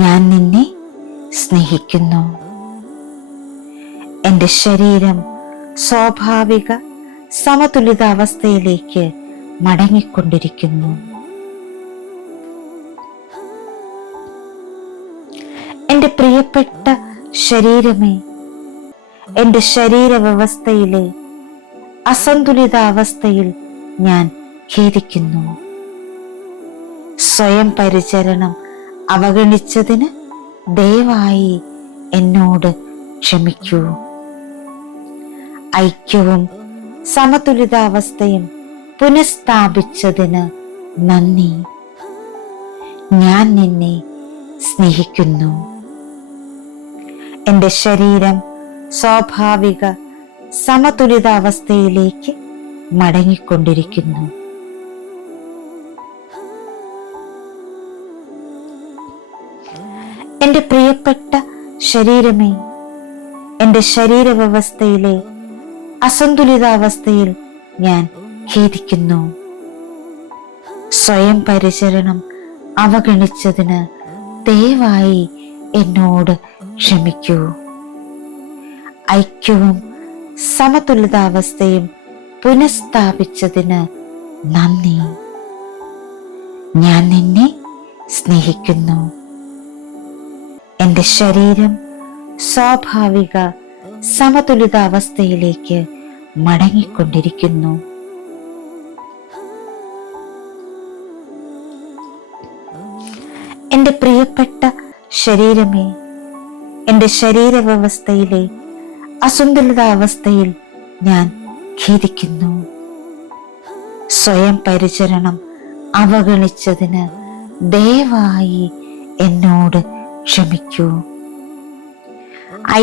ഞാൻ നിന്നെ സ്നേഹിക്കുന്നു. എൻ്റെ ശരീരം സ്വാഭാവിക സമതുലിതാവസ്ഥയിലേക്ക് മടങ്ങിക്കൊണ്ടിരിക്കുന്നു. എൻ്റെ പ്രിയപ്പെട്ട ശരീരമേ, എൻ്റെ ശരീരവ്യവസ്ഥയിലെ അസന്തുലിതാവസ്ഥയിൽ ഞാൻ ഖേദിക്കുന്നു. സ്വയം പരിചരണം അവഗണിച്ചതിന് ദയവായി എന്നോട് ക്ഷമിക്കൂ. ഐക്യവും സമതുലിതാവസ്ഥയും പുനഃസ്ഥാപിച്ചതിന് നന്ദി. ഞാൻ നിന്നെ സ്നേഹിക്കുന്നു. എൻ്റെ ശരീരം സ്വാഭാവിക സമതുലിതാവസ്ഥയിലേക്ക് മടങ്ങിക്കൊണ്ടിരിക്കുന്നു. എൻ്റെ പ്രിയപ്പെട്ട ശരീരമേ, എൻ്റെ ശരീരവ്യവസ്ഥയിലെ അസന്തുലിതാവസ്ഥയിൽ ഞാൻ ഖേദിക്കുന്നു. സ്വയം പരിചരണം അവഗണിച്ചതിന് ദയവായി എന്നോട് ക്ഷമിക്കൂ. ഐക്യവും സമതുലിതാവസ്ഥയും പുനഃസ്ഥാപിച്ചതിന് നന്ദി. ഞാൻ നിന്നെ സ്നേഹിക്കുന്നു. എൻ്റെ ശരീരം സ്വാഭാവിക സമതുലിതാവസ്ഥയിലേക്ക് മടങ്ങിക്കൊണ്ടിരിക്കുന്നു. എൻ്റെ പ്രിയപ്പെട്ട ശരീരമേ, എൻ്റെ ശരീരവ്യവസ്ഥയിലെ അസന്തുലിതാവസ്ഥയിൽ ഞാൻ ഖേദിക്കുന്നു. സ്വയം പരിചരണം അവഗണിച്ചതിന് ദയവായി എന്നോട് ക്ഷമിക്കൂ.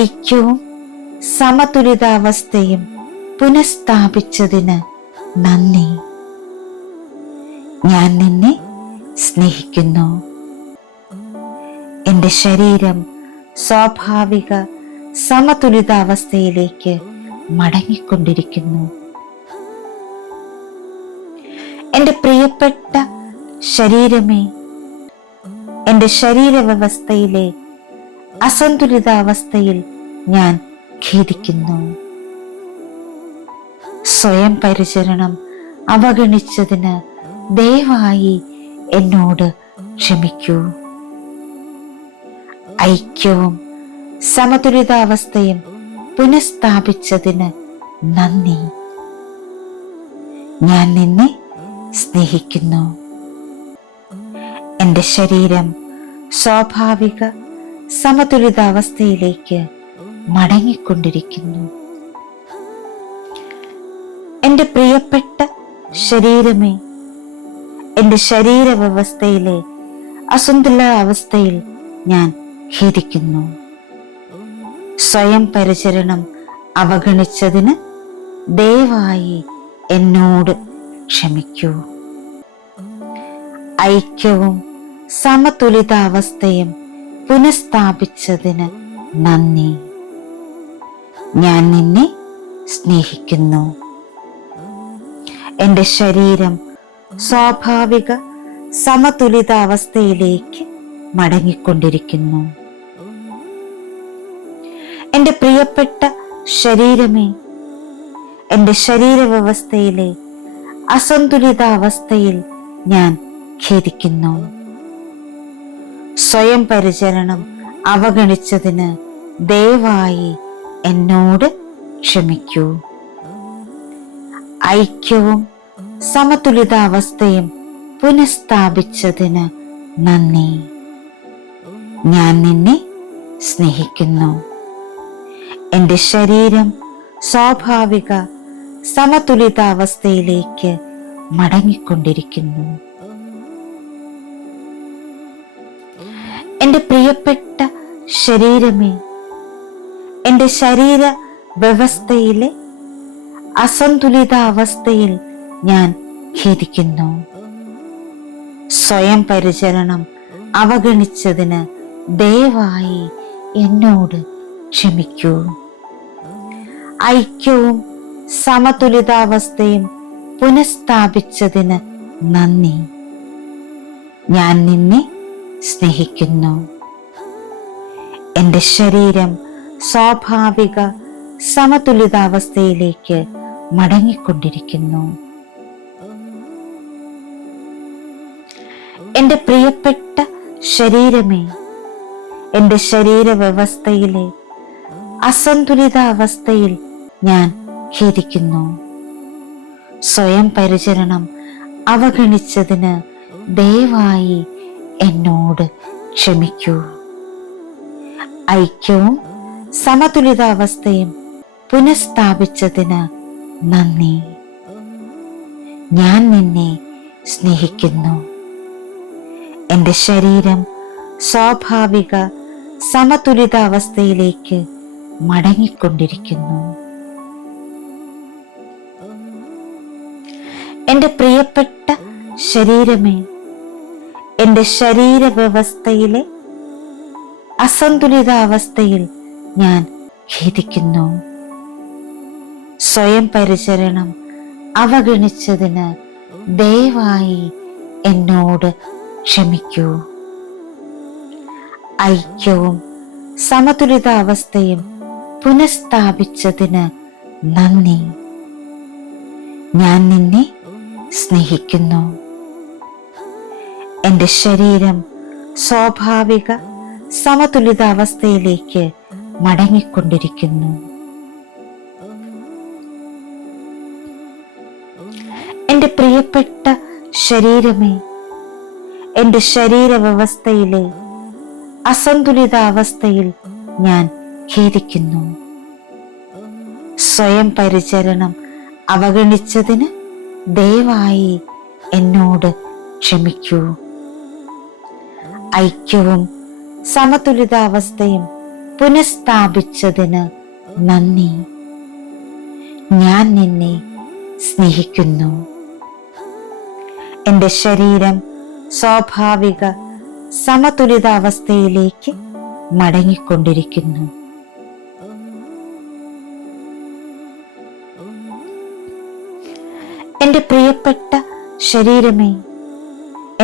ഐക്യവും സമതുലിതാവസ്ഥയും പുനഃസ്ഥാപിച്ചതിന് നന്ദി. ഞാൻ നിന്നെ സ്നേഹിക്കുന്നു. എൻ്റെ ശരീരം സ്വാഭാവിക സമതുലിതാവസ്ഥയിലേക്ക് മടങ്ങിക്കൊണ്ടിരിക്കുന്നു. എൻ്റെ പ്രിയപ്പെട്ട ശരീരമേ, എൻ്റെ ശരീരവ്യവസ്ഥയിലെ അസന്തുലിതാവസ്ഥയിൽ ഞാൻ ഖേദിക്കുന്നു. സ്വയം പരിചരണം അവഗണിച്ചതിന് ദയവായി എന്നോട് ക്ഷമിക്കൂ. ഐക്യവും സമതുലിതാവസ്ഥയും പുനഃസ്ഥാപിച്ചതിന് നന്ദി. ഞാൻ നിന്നെ സ്നേഹിക്കുന്നു. എൻ്റെ ശരീരം സ്വാഭാവിക സമതുലിതാവസ്ഥയിലേക്ക് മടങ്ങിക്കൊണ്ടിരിക്കുന്നു. എൻ്റെ പ്രിയപ്പെട്ട ശരീരമേ, എൻ്റെ ശരീരവ്യവസ്ഥയിലെ അസന്തുലിതാവസ്ഥയിൽ ഞാൻ ഖേദിക്കുന്നു. സ്വയം പരിചരണം അവഗണിച്ചതിന് ദയവായി എന്നോട് ക്ഷമിക്കൂ. ഐക്യവും സമതുലിതാവസ്ഥയും പുനഃസ്ഥാപിച്ചതിന് നന്ദി. ഞാൻ നിന്നെ സ്നേഹിക്കുന്നു. എൻ്റെ ശരീരം സ്വാഭാവിക സമതുലിതാവസ്ഥയിലേക്ക് മടങ്ങിക്കൊണ്ടിരിക്കുന്നു. എൻ്റെ പ്രിയപ്പെട്ട ശരീരമേ, എൻ്റെ ശരീരവ്യവസ്ഥയിലെ അസന്തുലിതാവസ്ഥയിൽ ഞാൻ ഖേദിക്കുന്നു. സ്വയം പരിചരണം അവഗണിച്ചതിന് ദയവായി എന്നോട് ക്ഷമിക്കൂ. ഐക്യവും സമതുലിതാവസ്ഥയും പുനഃസ്ഥാപിച്ചതിന് നന്ദി. ഞാൻ നിന്നെ സ്നേഹിക്കുന്നു. എൻ്റെ ശരീരം സ്വാഭാവിക സമതുലിതാവസ്ഥയിലേക്ക് മടങ്ങിക്കൊണ്ടിരിക്കുന്നു. എൻ്റെ പ്രിയപ്പെട്ട ശരീരമേ, എൻ്റെ ശരീര വ്യവസ്ഥയിലെ അസന്തുലിതാവസ്ഥയിൽ ഞാൻ ഖേദിക്കുന്നു. സ്വയം പരിചരണം അവഗണിച്ചതിന് ദയവായി എന്നോട് ക്ഷമിക്കൂ. ഐക്യവും സമതുലിതാവസ്ഥയും പുനഃസ്ഥാപിച്ചതിന് നന്ദി. ഞാൻ നിന്നെ സ്നേഹിക്കുന്നു. എൻ്റെ ശരീരം സ്വാഭാവിക സമതുലിതാവസ്ഥയിലേക്ക് മടങ്ങിക്കൊണ്ടിരിക്കുന്നു. എൻ്റെ പ്രിയപ്പെട്ട ശരീരമേ, എൻ്റെ ശരീരവ്യവസ്ഥയിലെ അസന്തുലിതാവസ്ഥയിൽ ഞാൻ ഖേദിക്കുന്നു. സ്വയം പരിചരണം അവഗണിച്ചതിന് ദയവായി എന്നോട് ക്ഷമിക്കൂ. ഐക്യവും സമതുലിതാവസ്ഥയും പുനഃസ്ഥാപിച്ചതിന് നന്ദി. ഞാൻ നിന്നെ സ്നേഹിക്കുന്നു. എൻ്റെ ശരീരം സ്വാഭാവിക സമതുലിതാവസ്ഥയിലേക്ക് മടങ്ങിക്കൊണ്ടിരിക്കുന്നു. എൻ്റെ പ്രിയപ്പെട്ട ശരീരമേ, എൻ്റെ ശരീരവ്യവസ്ഥയിലെ അസന്തുലിതാവസ്ഥയിൽ ഞാൻ ഖേദിക്കുന്നു. സ്വയം പരിചരണം അവഗണിച്ചതിന് ദയവായി എന്നോട് ക്ഷമിക്കൂ. ഐക്യവും സമതുലിതാവസ്ഥയും പുനഃസ്ഥാപിച്ചതിന് നന്ദി. ഞാൻ നിന്നെ സ്നേഹിക്കുന്നു. എൻ്റെ ശരീരം സ്വാഭാവിക സമതുലിതാവസ്ഥയിലേക്ക് മടങ്ങിക്കൊണ്ടിരിക്കുന്നു. എൻ്റെ പ്രിയപ്പെട്ട ശരീരമേ, എൻ്റെ ശരീരവ്യവസ്ഥയിലെ അസന്തുലിതാവസ്ഥയിൽ ഞാൻ ഖേദിക്കുന്നു. സ്വയം പരിചരണം അവഗണിച്ചതിന് ദയവായി എന്നോട് ക്ഷമിക്കൂ. ഐക്യവും സമതുലിതാവസ്ഥയും പുനഃസ്ഥാപിച്ചതിന് നന്ദി. ഞാൻ നിന്നെ സ്നേഹിക്കുന്നു. എൻ്റെ ശരീരം സ്വാഭാവിക സമതുലിതാവസ്ഥയിലേക്ക് മടങ്ങിക്കൊണ്ടിരിക്കുന്നു. എൻ്റെ പ്രിയപ്പെട്ട ശരീരമേ,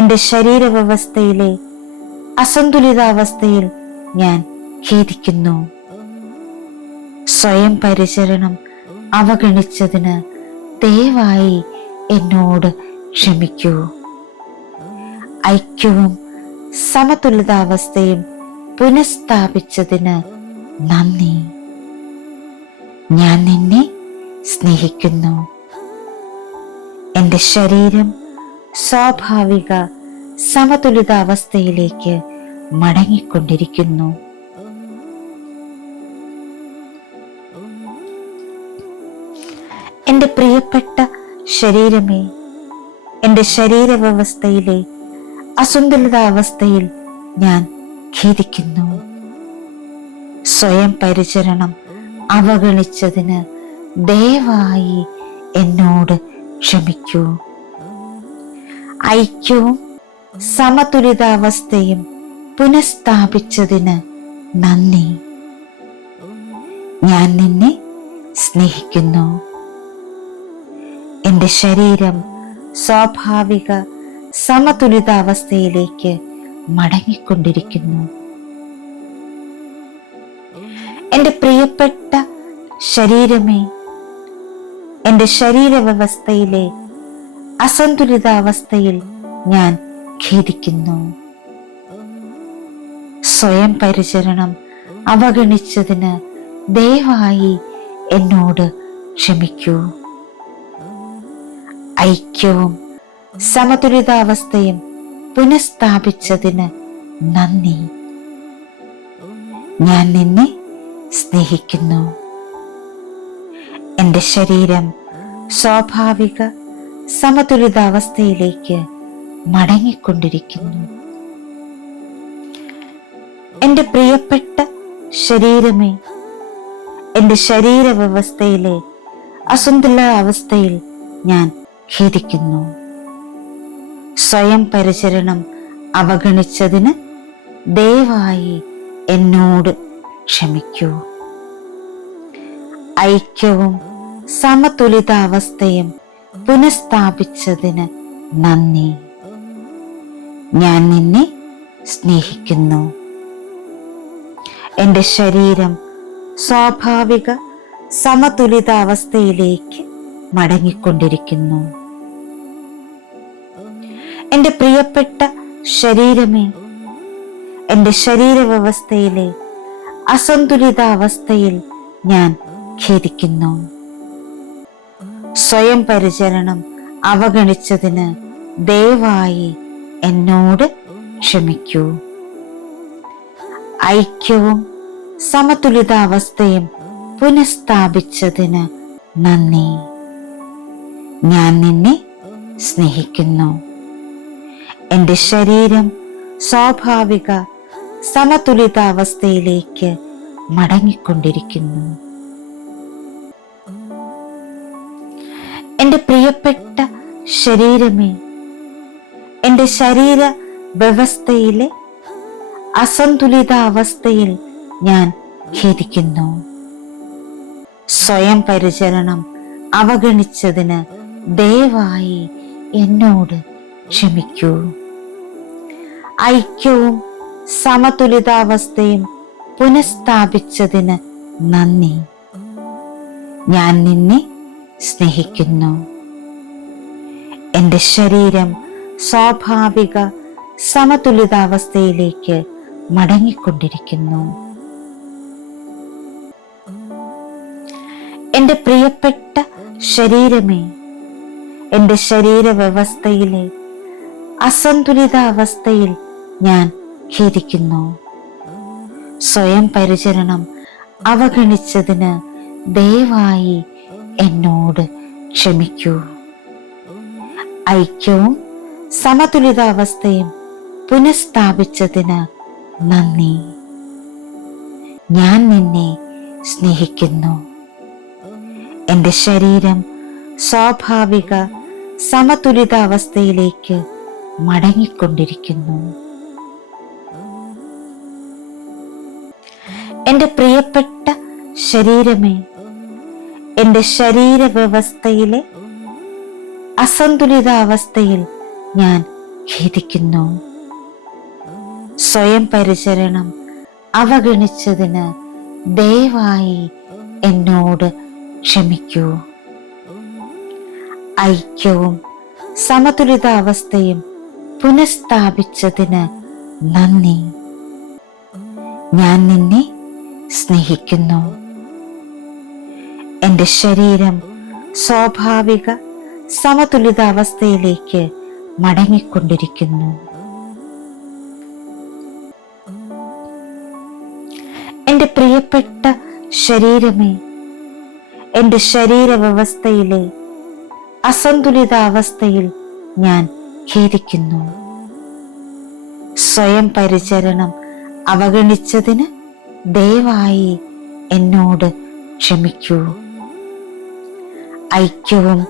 എൻ്റെ ശരീരവ്യവസ്ഥയിലെ അസന്തുലിതാവസ്ഥയിൽ ഞാൻ ഖേദിക്കുന്നു. സ്വയം പരിചരണം അവഗണിച്ചതിന് ദയവായി എന്നോട് ക്ഷമിക്കൂ. ഐക്യവും സമതുലിതാവസ്ഥയും പുനഃസ്ഥാപിച്ചതിന് നന്ദി. ഞാൻ നിന്നെ സ്നേഹിക്കുന്നു. എൻ്റെ ശരീരം സ്വാഭാവിക സമതുലിതാവസ്ഥയിലേക്ക് മടങ്ങിക്കൊണ്ടിരിക്കുന്നു. എൻ്റെ പ്രിയപ്പെട്ട ശരീരമേ, എൻ്റെ ശരീരവ്യവസ്ഥയിലെ അസന്തുലിതാവസ്ഥയിൽ ഞാൻ ഖേദിക്കുന്നു. സ്വയം പരിചരണം അവഗണിച്ചതിന് ദയവായി എന്നോട് ക്ഷമിക്കൂ. ഐക്യവും സമതുലിതാവസ്ഥയും പുനഃസ്ഥാപിച്ചതിന് നന്ദി. ഞാൻ നിന്നെ സ്നേഹിക്കുന്നു. എൻ്റെ ശരീരം സ്വാഭാവിക സമതുലിതാവസ്ഥയിലേക്ക് മടങ്ങിക്കൊണ്ടിരിക്കുന്നു. എൻ്റെ പ്രിയപ്പെട്ട ശരീരമേ, എൻ്റെ ശരീരവ്യവസ്ഥയിലെ അസന്തുലിതാവസ്ഥയിൽ ഞാൻ ഖേദിക്കുന്നു. സ്വയം പരിചരണം അവഗണിച്ചതിന് ദയവായി എന്നോട് ക്ഷമിക്കൂ. ഐക്യവും സമതുലിതാവസ്ഥയും പുനഃസ്ഥാപിച്ചതിന് നന്ദി. ഞാൻ നിന്നെ സ്നേഹിക്കുന്നു. എൻ്റെ ശരീരം സ്വാഭാവിക സമതുലിതാവസ്ഥയിലേക്ക് മടങ്ങിക്കൊണ്ടിരിക്കുന്നു. എൻ്റെ പ്രിയപ്പെട്ട ശരീരമേ, എൻ്റെ ശരീരവ്യവസ്ഥയിലെ അസന്തുലിതാവസ്ഥയിൽ ഞാൻ ഖേദിക്കുന്നു. സ്വയം പരിചരണം അവഗണിച്ചതിന് ദയവായി എന്നോട് ക്ഷമിക്കൂ. ഐക്യവും സമതുലിതാവസ്ഥയും പുനഃസ്ഥാപിച്ചതിന് നന്ദി. ഞാൻ നിന്നെ സ്നേഹിക്കുന്നു. എൻ്റെ ശരീരം സ്വാഭാവിക സമതുലിതാവസ്ഥയിലേക്ക് മടങ്ങിക്കൊണ്ടിരിക്കുന്നു. എൻ്റെ പ്രിയപ്പെട്ട ശരീരമേ, എൻ്റെ ശരീരവ്യവസ്ഥയിലെ അസന്തുലിതാവസ്ഥയിൽ ഞാൻ ഖേദിക്കുന്നു. സ്വയം പരിചരണം അവഗണിച്ചതിന് ദയവായി എന്നോട് ക്ഷമിക്കൂ. ഐക്യവും സമതുലിതാവസ്ഥയും പുനഃസ്ഥാപിച്ചതിന് നന്ദി. ഞാൻ നിന്നെ സ്നേഹിക്കുന്നു. എൻ്റെ ശരീരം സ്വാഭാവിക സമതുലിതാവസ്ഥയിലേക്ക് മടങ്ങിക്കൊണ്ടിരിക്കുന്നു. എൻ്റെ പ്രിയപ്പെട്ട ശരീരമേ, എൻ്റെ ശരീര വ്യവസ്ഥയിലെ അസന്തുലിതാവസ്ഥയിൽ ഞാൻ ഖേദിക്കുന്നു. സ്വയം പരിചരണം അവഗണിച്ചതിന് ദയവായി എന്നോട് ക്ഷമിക്കൂ. ഐക്യവും സമതുലിതാവസ്ഥയും പുനഃസ്ഥാപിച്ചതിന് നന്ദി. ഞാൻ നിന്നെ സ്നേഹിക്കുന്നു. എൻ്റെ ശരീരം സ്വാഭാവിക സമതുലിതാവസ്ഥയിലേക്ക് മടങ്ങിക്കൊണ്ടിരിക്കുന്നു. എൻ്റെ പ്രിയപ്പെട്ട ശരീരമേ, എൻ്റെ ശരീരവ്യവസ്ഥയിലെ അസന്തുലിത അവസ്ഥയിൽ ഞാൻ ഖേദിക്കുന്നു. സ്വയം പരിചരണം അവഗണിച്ചതിന് ദയവായി എന്നോട് ക്ഷമിക്കൂ. ഐക്യവും സമതുലിതാവസ്ഥയും പുനഃസ്ഥാപിച്ചതിന് നന്ദി. ഞാൻ നിന്നെ സ്നേഹിക്കുന്നു. എൻ്റെ ശരീരം സ്വാഭാവിക സമതുലിതാവസ്ഥയിലേക്ക് മടങ്ങിക്കൊണ്ടിരിക്കുന്നു. എൻ്റെ പ്രിയപ്പെട്ട ശരീരമേ, എൻ്റെ ശരീരവ്യവസ്ഥയിലെ അസന്തുലിതാവസ്ഥയിൽ ഞാൻ ഖേദിക്കുന്നു. സ്വയം പരിചരണം അവഗണിച്ചതിന് ദയവായി എന്നോട് ക്ഷമിക്കൂ. ഐക്യവും സമതുലിതാവസ്ഥയും പുനഃസ്ഥാപിച്ചതിന് നന്ദി. ഞാൻ നിന്നെ സ്നേഹിക്കുന്നു. എൻ്റെ ശരീരം സ്വാഭാവിക സമതുലിതാവസ്ഥയിലേക്ക് മടങ്ങിക്കൊണ്ടിരിക്കുന്നു. എൻ്റെ പ്രിയപ്പെട്ട ശരീരമേ, എൻ്റെ ശരീരവ്യവസ്ഥയിലെ അസന്തുലിതാവസ്ഥയിൽ ഞാൻ ഖേദിക്കുന്നു. സ്വയം പരിചരണം അവഗണിച്ചതിന് ദയവായി എന്നോട് ക്ഷമിക്കൂ. ഐക്യവും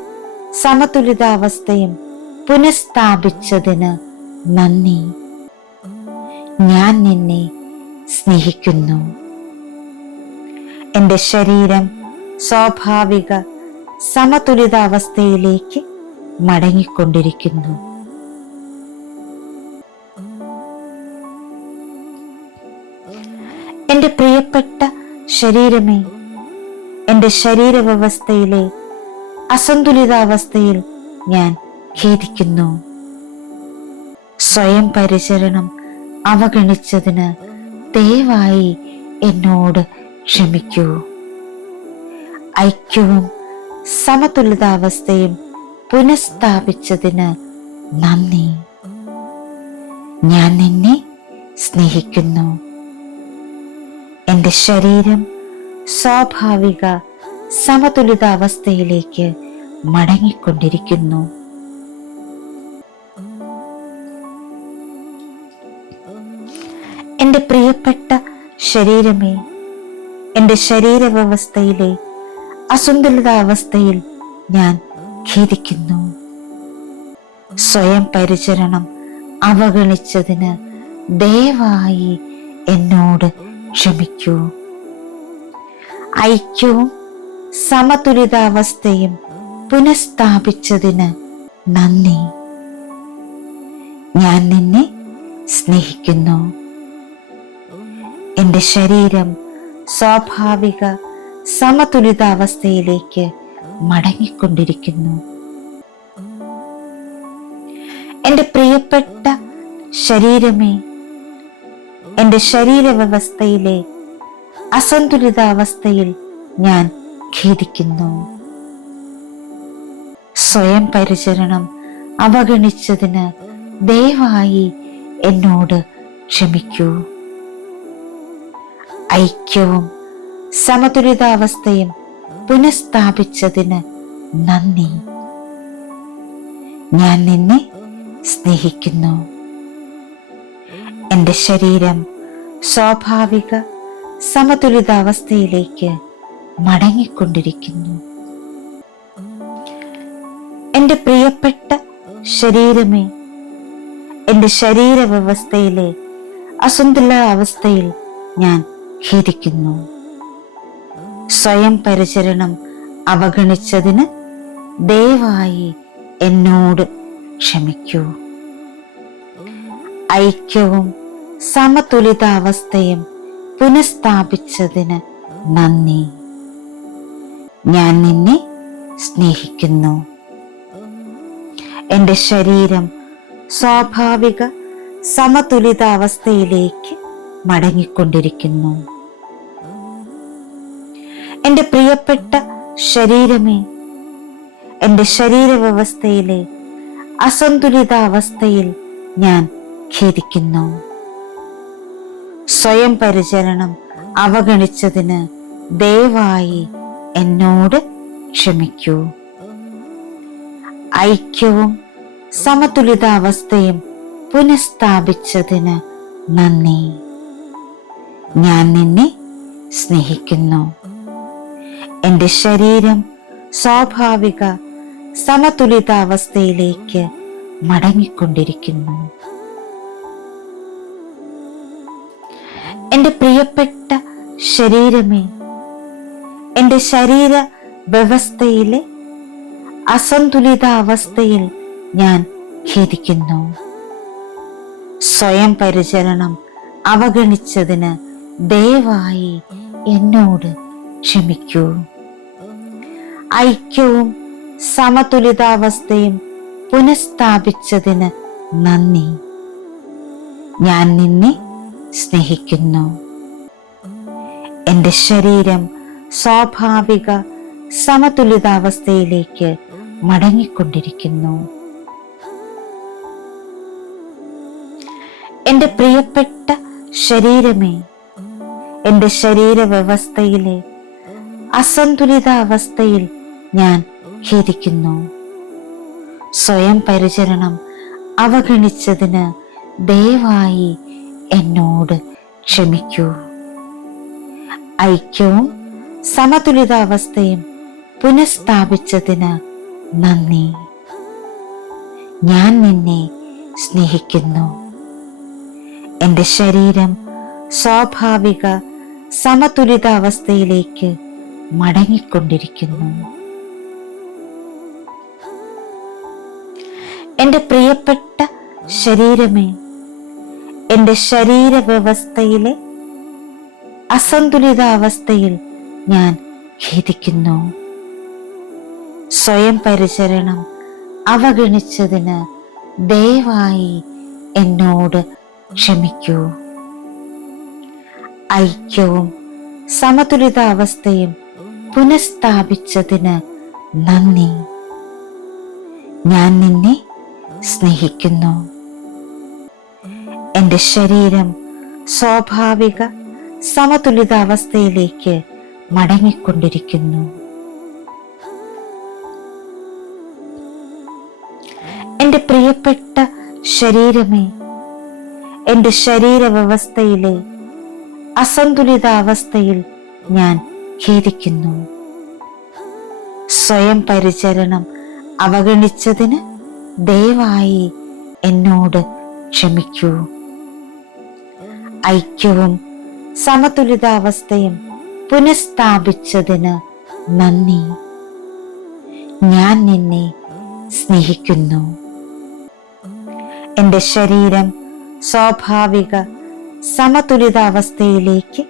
സമതുലിതാവസ്ഥയും പുനഃസ്ഥാപിച്ചതിന് നന്ദി. ഞാൻ നിന്നെ സ്നേഹിക്കുന്നു. എൻ്റെ ശരീരം സ്വാഭാവിക സമതുലിതാവസ്ഥയിലേക്ക് മടങ്ങിക്കൊണ്ടിരിക്കുന്നു. എൻ്റെ പ്രിയപ്പെട്ട ശരീരമേ, എൻ്റെ ശരീരവ്യവസ്ഥയിലെ അസന്തുലിതാവസ്ഥയിൽ ഞാൻ ഖേദിക്കുന്നു. സ്വയം പരിചരണം അവഗണിച്ചതിന് ദയവായി എന്നോട് ക്ഷമിക്കൂ. ഐക്യവും സമതുലിതാവസ്ഥയും പുനഃസ്ഥാപിച്ചതിന് നന്ദി. ഞാൻ നിന്നെ സ്നേഹിക്കുന്നു. എൻ്റെ ശരീരം സ്വാഭാവിക സമതുലിതാവസ്ഥയിലേക്ക് മടങ്ങിക്കൊണ്ടിരിക്കുന്നു. എൻ്റെ പ്രിയപ്പെട്ട ശരീരമേ, എൻ്റെ ശരീരവ്യവസ്ഥയിലെ അസന്തുലിതാവസ്ഥയിൽ ഞാൻ ഖേദിക്കുന്നു. സ്വയം പരിചരണം അവഗണിച്ചതിന് ദയവായി എന്നോട് ക്ഷമിക്കൂ. ഐക്യവും സമതുലിതാവസ്ഥയും പുനഃസ്ഥാപിച്ചതിന് നന്ദി. ഞാൻ നിന്നെ സ്നേഹിക്കുന്നു. എൻ്റെ ശരീരം സ്വാഭാവിക സമതുലിതാവസ്ഥയിലേക്ക് മടങ്ങിക്കൊണ്ടിരിക്കുന്നു. എൻ്റെ പ്രിയപ്പെട്ട ശരീരമേ, എൻ്റെ ശരീരവ്യവസ്ഥയിലെ അസന്തുലിതാവസ്ഥയിൽ ഞാൻ ഖേദിക്കുന്നു. സ്വയം പരിചരണം അവഗണിച്ചതിന് ദയവായി എന്നോട് ക്ഷമിക്കൂ. ഐക്യവും സമതുലിതാവസ്ഥയും പുനഃസ്ഥാപിച്ചതിന് നന്ദി. ഞാൻ നിന്നെ സ്നേഹിക്കുന്നു. എൻ്റെ ശരീരം സ്വാഭാവിക സമതുലിതാവസ്ഥയിലേക്ക് മടങ്ങിക്കൊണ്ടിരിക്കുന്നു. എൻ്റെ പ്രിയപ്പെട്ട ശരീരമേ, എൻ്റെ ശരീരവ്യവസ്ഥയിലെ അസന്തുലിതാവസ്ഥയിൽ ഞാൻ ഖേദിക്കുന്നു. സ്വയം പരിചരണം അവഗണിച്ചതിന് ദയവായി എന്നോട് ക്ഷമിക്കൂ. ഐക്യവും സമതുലിതാവസ്ഥയും പുനഃസ്ഥാപിച്ചതിന് നന്ദി. ഞാൻ നിന്നെ സ്നേഹിക്കുന്നു. എൻ്റെ ശരീരം സ്വാഭാവിക സമതുലിതാവസ്ഥയിലേക്ക് മടങ്ങിക്കൊണ്ടിരിക്കുന്നു. എൻ്റെ പ്രിയപ്പെട്ട ശരീരമേ, എൻ്റെ ശരീരവ്യവസ്ഥയിലെ അസന്തുലിതാവസ്ഥയിൽ ഞാൻ ഖേദിക്കുന്നു. സ്വയം പരിചരണം അവഗണിച്ചതിന് ദയവായി എന്നോട് ക്ഷമിക്കൂ. ഐക്യവും സമതുലിതാവസ്ഥയും പുനഃസ്ഥാപിച്ചതിന് നന്ദി. ഞാൻ നിന്നെ സ്നേഹിക്കുന്നു. എൻ്റെ ശരീരം സ്വാഭാവിക സമതുലിതാവസ്ഥയിലേക്ക് മടങ്ങിക്കൊണ്ടിരിക്കുന്നു. എൻ്റെ പ്രിയപ്പെട്ട ശരീരമേ, എൻ്റെ ശരീര വ്യവസ്ഥയിലെ അസന്തുലിതാവസ്ഥയിൽ ഞാൻ ഖേദിക്കുന്നു. സ്വയം പരിചരണം അവഗണിച്ചതിന് ദയവായി എന്നോട് ക്ഷമിക്കൂ. ഐക്യവും സമതുലിതാവസ്ഥയും പുനഃസ്ഥാപിച്ചതിന് നന്ദി. ഞാൻ നിന്നെ സ്നേഹിക്കുന്നു. എൻ്റെ ശരീരം സ്വാഭാവിക സമതുലിതാവസ്ഥയിലേക്ക് മടങ്ങിക്കൊണ്ടിരിക്കുന്നു. എൻ്റെ പ്രിയപ്പെട്ട ശരീരമേ, എൻ്റെ ശരീരവ്യവസ്ഥയിലെ അസന്തുലിതാവസ്ഥയിൽ ഞാൻ ഖേദിക്കുന്നു. സ്വയം പരിചരണം അവഗണിച്ചതിന് ദയവായി എന്നോട് ക്ഷമിക്കൂ. ഐക്യവും സമതുലിതാവസ്ഥയും പുനഃസ്ഥാപിച്ചതിന് നന്ദി. ഞാൻ നിന്നെ സ്നേഹിക്കുന്നു. എൻ്റെ ശരീരം സ്വാഭാവിക സമതുലിതാവസ്ഥയിലേക്ക് മടങ്ങിക്കൊണ്ടിരിക്കുന്നു. എൻ്റെ പ്രിയപ്പെട്ട ശരീരമേ, എൻ്റെ ശരീരവ്യവസ്ഥയിലെ അസന്തുലിതാവസ്ഥയിൽ ഞാൻ ഖേദിക്കുന്നു. സ്വയം പരിചരണം അവഗണിച്ചതിന് ദയവായി എന്നോട് ക്ഷമിക്കൂ. ഐക്യവും സമതുലിതാവസ്ഥയും പുനഃസ്ഥാപിച്ചതിന് നന്ദി. ഞാൻ നിന്നെ സ്നേഹിക്കുന്നു. എൻ്റെ ശരീരം സ്വാഭാവിക സമതുലിതാവസ്ഥയിലേക്ക് മടങ്ങിക്കൊണ്ടിരിക്കുന്നു. എൻ്റെ പ്രിയപ്പെട്ട ശരീരമേ, എൻ്റെ ശരീരവ്യവസ്ഥയിലെ അസന്തുലിതാവസ്ഥയിൽ ഞാൻ ഖേദിക്കുന്നു. സ്വയം പരിചരണം അവഗണിച്ചതിന് ദയവായി എന്നോട് ക്ഷമിക്കൂ. ഐക്യവും സമതുലിതാവസ്ഥയും പുനഃസ്ഥാപിച്ചതിന് നന്ദി. ഞാൻ നിന്നെ സ്നേഹിക്കുന്നു. എൻ്റെ ശരീരം സ്വാഭാവിക സമതുലിതാവസ്ഥയിലേക്ക്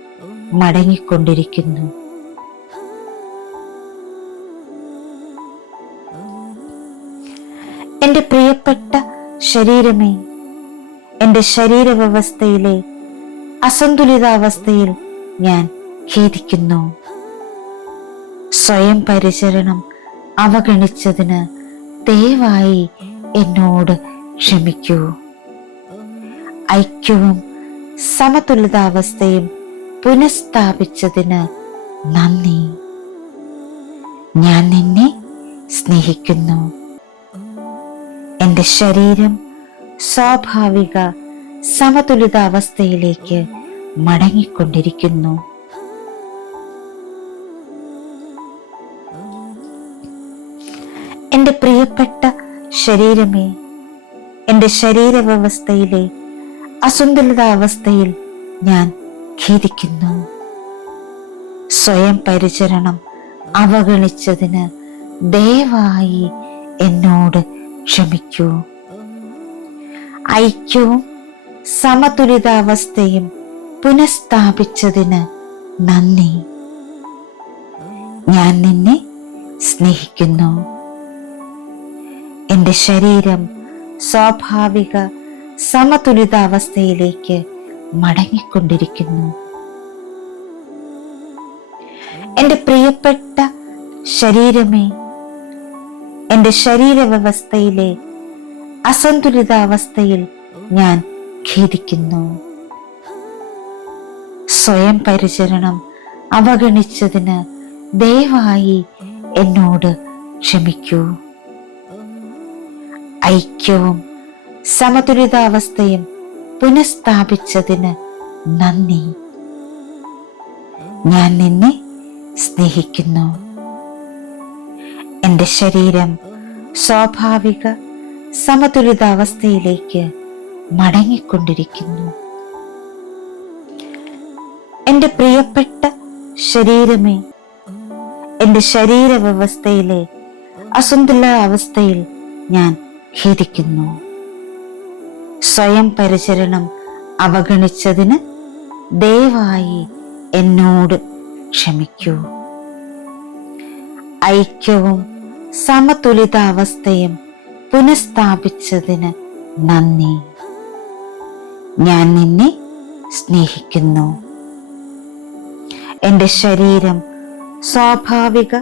മടങ്ങിക്കൊണ്ടിരിക്കുന്നു. എൻ്റെ പ്രിയപ്പെട്ട ശരീരമേ, എൻ്റെ ശരീരവ്യവസ്ഥയിലെ അസന്തുലിതാവസ്ഥയിൽ ഞാൻ ഖേദിക്കുന്നു. സ്വയം പരിചരണം അവഗണിച്ചതിന് ദയവായി എന്നോട് ക്ഷമിക്കൂ. ഐക്യവും സമതുലിതാവസ്ഥയും പുനഃസ്ഥാപിച്ചതിന് നന്ദി. ഞാൻ നിന്നെ സ്നേഹിക്കുന്നു. എൻ്റെ ശരീരം സ്വാഭാവിക സമതുലിതാവസ്ഥയിലേക്ക് മടങ്ങിക്കൊണ്ടിരിക്കുന്നു. എൻ്റെ പ്രിയപ്പെട്ട ശരീരമേ, എൻ്റെ ശരീരവ്യവസ്ഥയിലെ അസന്തുലിതാവസ്ഥയിൽ ഞാൻ ഖേദിക്കുന്നു. സ്വയം പരിചരണം അവഗണിച്ചതിന് ദയവായി എന്നോട് ക്ഷമിക്കൂ. ഐക്യവും സമതുലിതാവസ്ഥയും പുനഃസ്ഥാപിച്ചതിന് നന്ദി. ഞാൻ നിന്നെ സ്നേഹിക്കുന്നു. എൻ്റെ ശരീരം സ്വാഭാവിക സമതുലിതാവസ്ഥയിലേക്ക് മടങ്ങിക്കൊണ്ടിരിക്കുന്നു. എൻ്റെ പ്രിയപ്പെട്ട ശരീരമേ, എൻ്റെ ശരീരവ്യവസ്ഥയിലെ അസന്തുലിതാവസ്ഥയിൽ ഞാൻ ഖേദിക്കുന്നു. സ്വയം പരിചരണം അവഗണിച്ചതിന് ദയവായി എന്നോട് ക്ഷമിക്കൂ. ഐക്യവും സമതുലിതാവസ്ഥയും പുനഃസ്ഥാപിച്ചതിന് നന്ദി. ഞാൻ നിന്നെ സ്നേഹിക്കുന്നു. എൻ്റെ ശരീരം സ്വാഭാവിക സമതുലിതാവസ്ഥയിലേക്ക് മടങ്ങിക്കൊണ്ടിരിക്കുന്നു. എൻ്റെ പ്രിയപ്പെട്ട ശരീരമേ, എൻ്റെ ശരീരവ്യവസ്ഥയിലെ അസന്തുലിതാവസ്ഥയിൽ ഞാൻ ഖേദിക്കുന്നു. സ്വയം പരിചരണം അവഗണിച്ചതിന് ദയവായി എന്നോട് ക്ഷമിക്കൂ. ഐക്യവും സമതുലിതാവസ്ഥയും പുനഃസ്ഥാപിച്ചതിന് നന്ദി. ഞാൻ നിന്നെ സ്നേഹിക്കുന്നു. എൻ്റെ ശരീരം സ്വാഭാവിക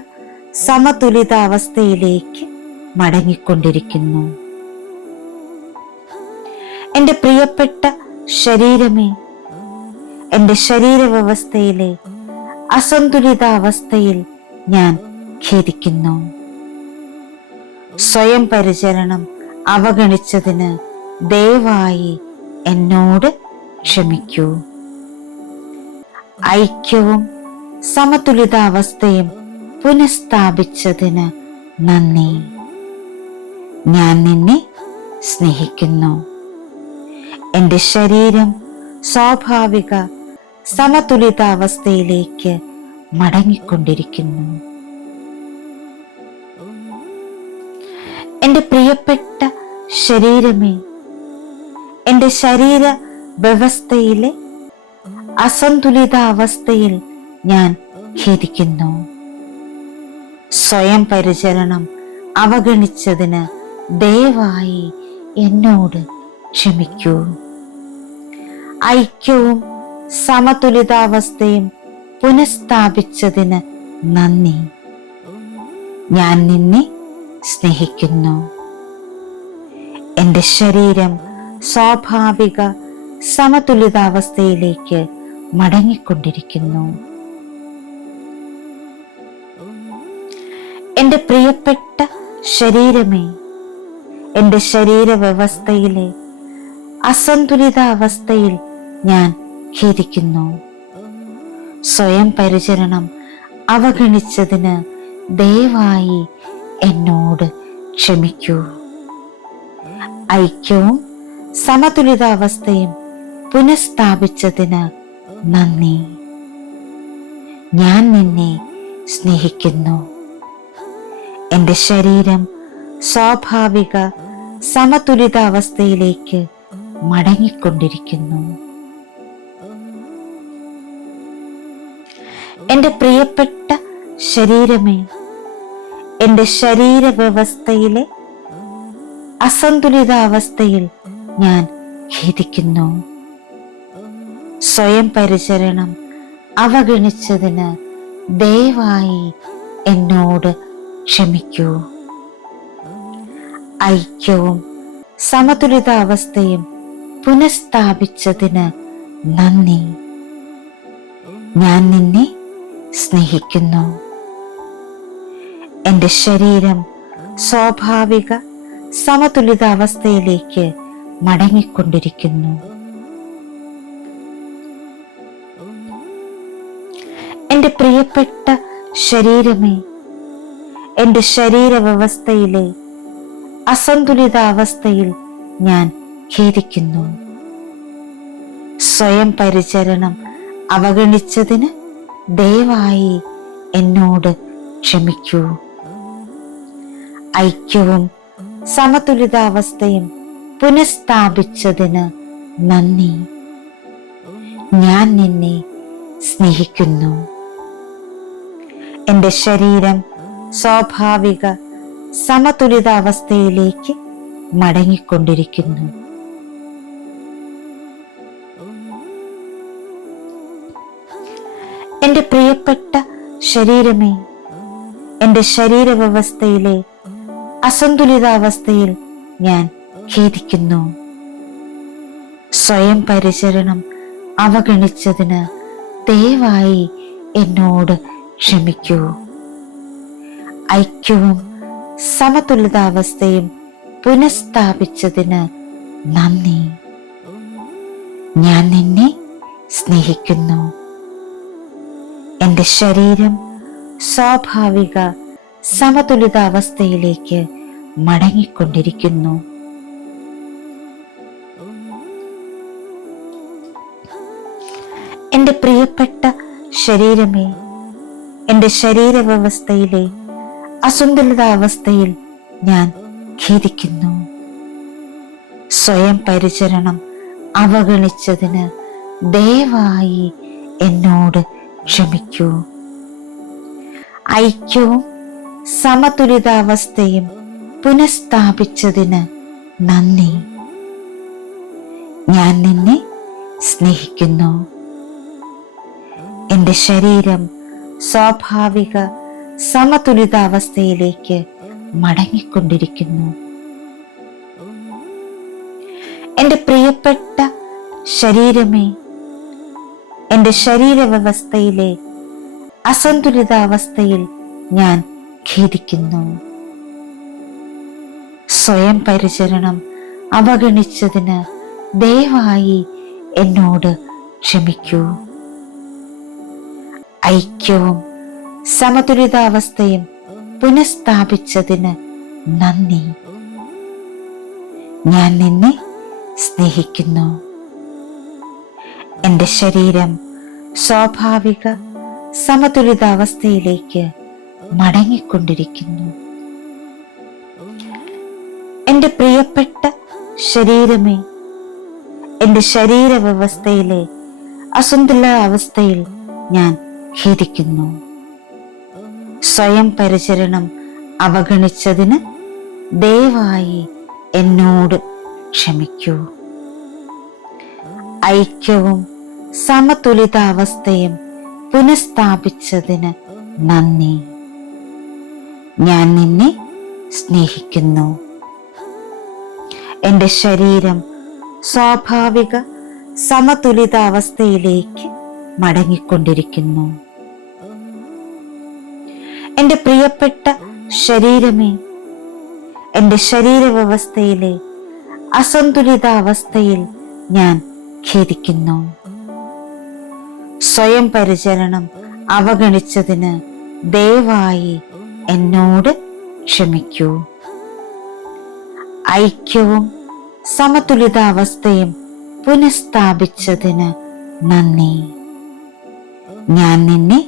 സമതുലിതാവസ്ഥയിലേക്ക് മടങ്ങിക്കൊണ്ടിരിക്കുന്നു. എൻ്റെ പ്രിയപ്പെട്ട ശരീരമേ, എൻ്റെ ശരീരവ്യവസ്ഥയിലെ അസന്തുലിതാവസ്ഥയിൽ ഞാൻ ഖേദിക്കുന്നു. സ്വയം പരിചരണം അവഗണിച്ചതിന് ദയവായി എന്നോട് ക്ഷമിക്കൂ. ഐക്യവും സമതുലിതാവസ്ഥയും പുനഃസ്ഥാപിച്ചതിന് നന്ദി. ഞാൻ നിന്നെ സ്നേഹിക്കുന്നു. എൻ്റെ ശരീരം സ്വാഭാവിക സമതുലിതാവസ്ഥയിലേക്ക് മടങ്ങിക്കൊണ്ടിരിക്കുന്നു. എൻ്റെ പ്രിയപ്പെട്ട ശരീരമേ, എൻ്റെ ശരീര വ്യവസ്ഥയിലെ അസന്തുലിതാവസ്ഥയിൽ ഞാൻ ഖേദിക്കുന്നു. സ്വയം പരിചരണം അവഗണിച്ചതിന് ദയവായി എന്നോട് ക്ഷമിക്കൂ. ഐക്യവും സമതുലിതാവസ്ഥയും പുനഃസ്ഥാപിച്ചതിന് നന്ദി. ഞാൻ നിന്നെ സ്നേഹിക്കുന്നു. എൻ്റെ ശരീരം സ്വാഭാവിക സമതുലിതാവസ്ഥയിലേക്ക് മടങ്ങിക്കൊണ്ടിരിക്കുന്നു. എൻ്റെ പ്രിയപ്പെട്ട ശരീരമേ, എൻ്റെ ശരീരവ്യവസ്ഥയിലെ അസന്തുലിതാവസ്ഥയിൽ ഞാൻ ഖേദിക്കുന്നു. സ്വയം പരിചരണം അവഗണിച്ചതിന് ദയവായി എന്നോട് ക്ഷമിക്കൂ. ഐക്യവും സമതുലിതാവസ്ഥയും പുനഃസ്ഥാപിച്ചതിന് നന്ദി. ഞാൻ നിന്നെ സ്നേഹിക്കുന്നു. എൻ്റെ ശരീരം സ്വാഭാവിക സമതുലിതാവസ്ഥയിലേക്ക് മടങ്ങിക്കൊണ്ടിരിക്കുന്നു. എൻ്റെ പ്രിയപ്പെട്ട ശരീരമേ, എൻ്റെ ശരീരവ്യവസ്ഥയിലെ അസന്തുലിതാവസ്ഥയിൽ ഞാൻ ഖേദിക്കുന്നു. സ്വയം പരിചരണം അവഗണിച്ചതിന് ദയവായി എന്നോട് ക്ഷമിക്കൂ. ഐക്യവും സമതുലിതാവസ്ഥയും പുനഃസ്ഥാപിച്ചതിന് നന്ദി. ഞാൻ നിന്നെ സ്നേഹിക്കുന്നു. എൻ്റെ ശരീരം സ്വാഭാവിക സമതുലിതാവസ്ഥയിലേക്ക് മടങ്ങിക്കൊണ്ടിരിക്കുന്നു. എൻ്റെ പ്രിയപ്പെട്ട ശരീരമേ, എൻ്റെ ശരീരവ്യവസ്ഥയിലെ അസന്തുലിതാവസ്ഥയിൽ ഞാൻ ഖേദിക്കുന്നു. സ്വയം പരിചരണം അവഗണിച്ചതിന് ദയവായി എന്നോട് ക്ഷമിക്കൂ. ഐക്യവും സമതുലിതാവസ്ഥയും പുനഃസ്ഥാപിച്ചതിന് നന്ദി. ഞാൻ നിന്നെ സ്നേഹിക്കുന്നു. എൻ്റെ ശരീരം സ്വാഭാവിക സമതുലിതാവസ്ഥയിലേക്ക് മടങ്ങിക്കൊണ്ടിരിക്കുന്നു. എൻ്റെ പ്രിയപ്പെട്ട ശരീരമേ, എൻ്റെ ശരീരവ്യവസ്ഥയിലെ അസന്തുലിതാവസ്ഥയിൽ ഞാൻ ഖേദിക്കുന്നു. സ്വയം പരിചരണം അവഗണിച്ചതിന് ദയവായി എന്നോട് ക്ഷമിക്കൂ. ഐക്യവും സമതുലിതാവസ്ഥയും പുനഃസ്ഥാപിച്ചതിന് നന്ദി. ഞാൻ നിന്നെ സ്നേഹിക്കുന്നു. എൻ്റെ ശരീരം സ്വാഭാവിക സമതുലിതാവസ്ഥയിലേക്ക് മടങ്ങിക്കൊണ്ടിരിക്കുന്നു. എൻ്റെ പ്രിയപ്പെട്ട ശരീരമേ, എൻ്റെ ശരീരവ്യവസ്ഥയിലെ അസന്തുലിതാവസ്ഥയിൽ ഞാൻ ഖേദിക്കുന്നു. സ്വയം പരിചരണം അവഗണിച്ചതിന് ദയവായി എന്നോട് ക്ഷമിക്കൂ. ഐക്യവും സമതുലിതാവസ്ഥയും പുനഃസ്ഥാപിച്ചതിന് നന്ദി. ഞാൻ നിന്നെ സ്നേഹിക്കുന്നു. എൻ്റെ ശരീരം സ്വാഭാവിക സമതുലിതാവസ്ഥയിലേക്ക് മടങ്ങിക്കൊണ്ടിരിക്കുന്നു. എൻ്റെ പ്രിയപ്പെട്ട ശരീരമേ, എൻ്റെ ശരീരവ്യവസ്ഥയിലെ അസന്തുലിതാവസ്ഥയിൽ ഞാൻ ഖേദിക്കുന്നു. സ്വയം പരിചരണം അവഗണിച്ചതിന് ദയവായി എന്നോട് ക്ഷമിക്കൂ. ഐക്യവും സമതുലിതാവസ്ഥയും പുനഃസ്ഥാപിച്ചതിന് നന്ദി. ഞാൻ നിന്നെ സ്നേഹിക്കുന്നു. എൻ്റെ ശരീരം സ്വാഭാവിക സമതുലിതാവസ്ഥയിലേക്ക് മടങ്ങിക്കൊണ്ടിരിക്കുന്നു. എൻ്റെ പ്രിയപ്പെട്ട ശരീരമേ, എൻ്റെ ശരീരവ്യവസ്ഥയിലെ അസന്തുലിതാവസ്ഥയിൽ ഞാൻ ഖേദിക്കുന്നു. സ്വയം പരിചരണം അവഗണിച്ചതിന് ദയവായി എന്നോട് ക്ഷമിക്കൂ. ഐക്യവും സമതുലിതാവസ്ഥയും പുനഃസ്ഥാപിച്ചതിന് നന്ദി. ഞാൻ നിന്നെ സ്നേഹിക്കുന്നു. എൻ്റെ ശരീരം സ്വാഭാവിക സമതുലിതാവസ്ഥയിലേക്ക് മടങ്ങിക്കൊണ്ടിരിക്കുന്നു. എൻ്റെ പ്രിയപ്പെട്ട ശരീരമേ, എൻ്റെ ശരീരവ്യവസ്ഥയിലെ അസന്തുലിതാവസ്ഥയിൽ ഞാൻ ഖേദിക്കുന്നു. സ്വയം പരിചരണം അവഗണിച്ചതിന് ദയവായി എന്നോട് ക്ഷമിക്കൂ. ഐക്യവും സമതുലിതാവസ്ഥയും പുനഃസ്ഥാപിച്ചതിന് നന്ദി. ഞാൻ നിന്നെ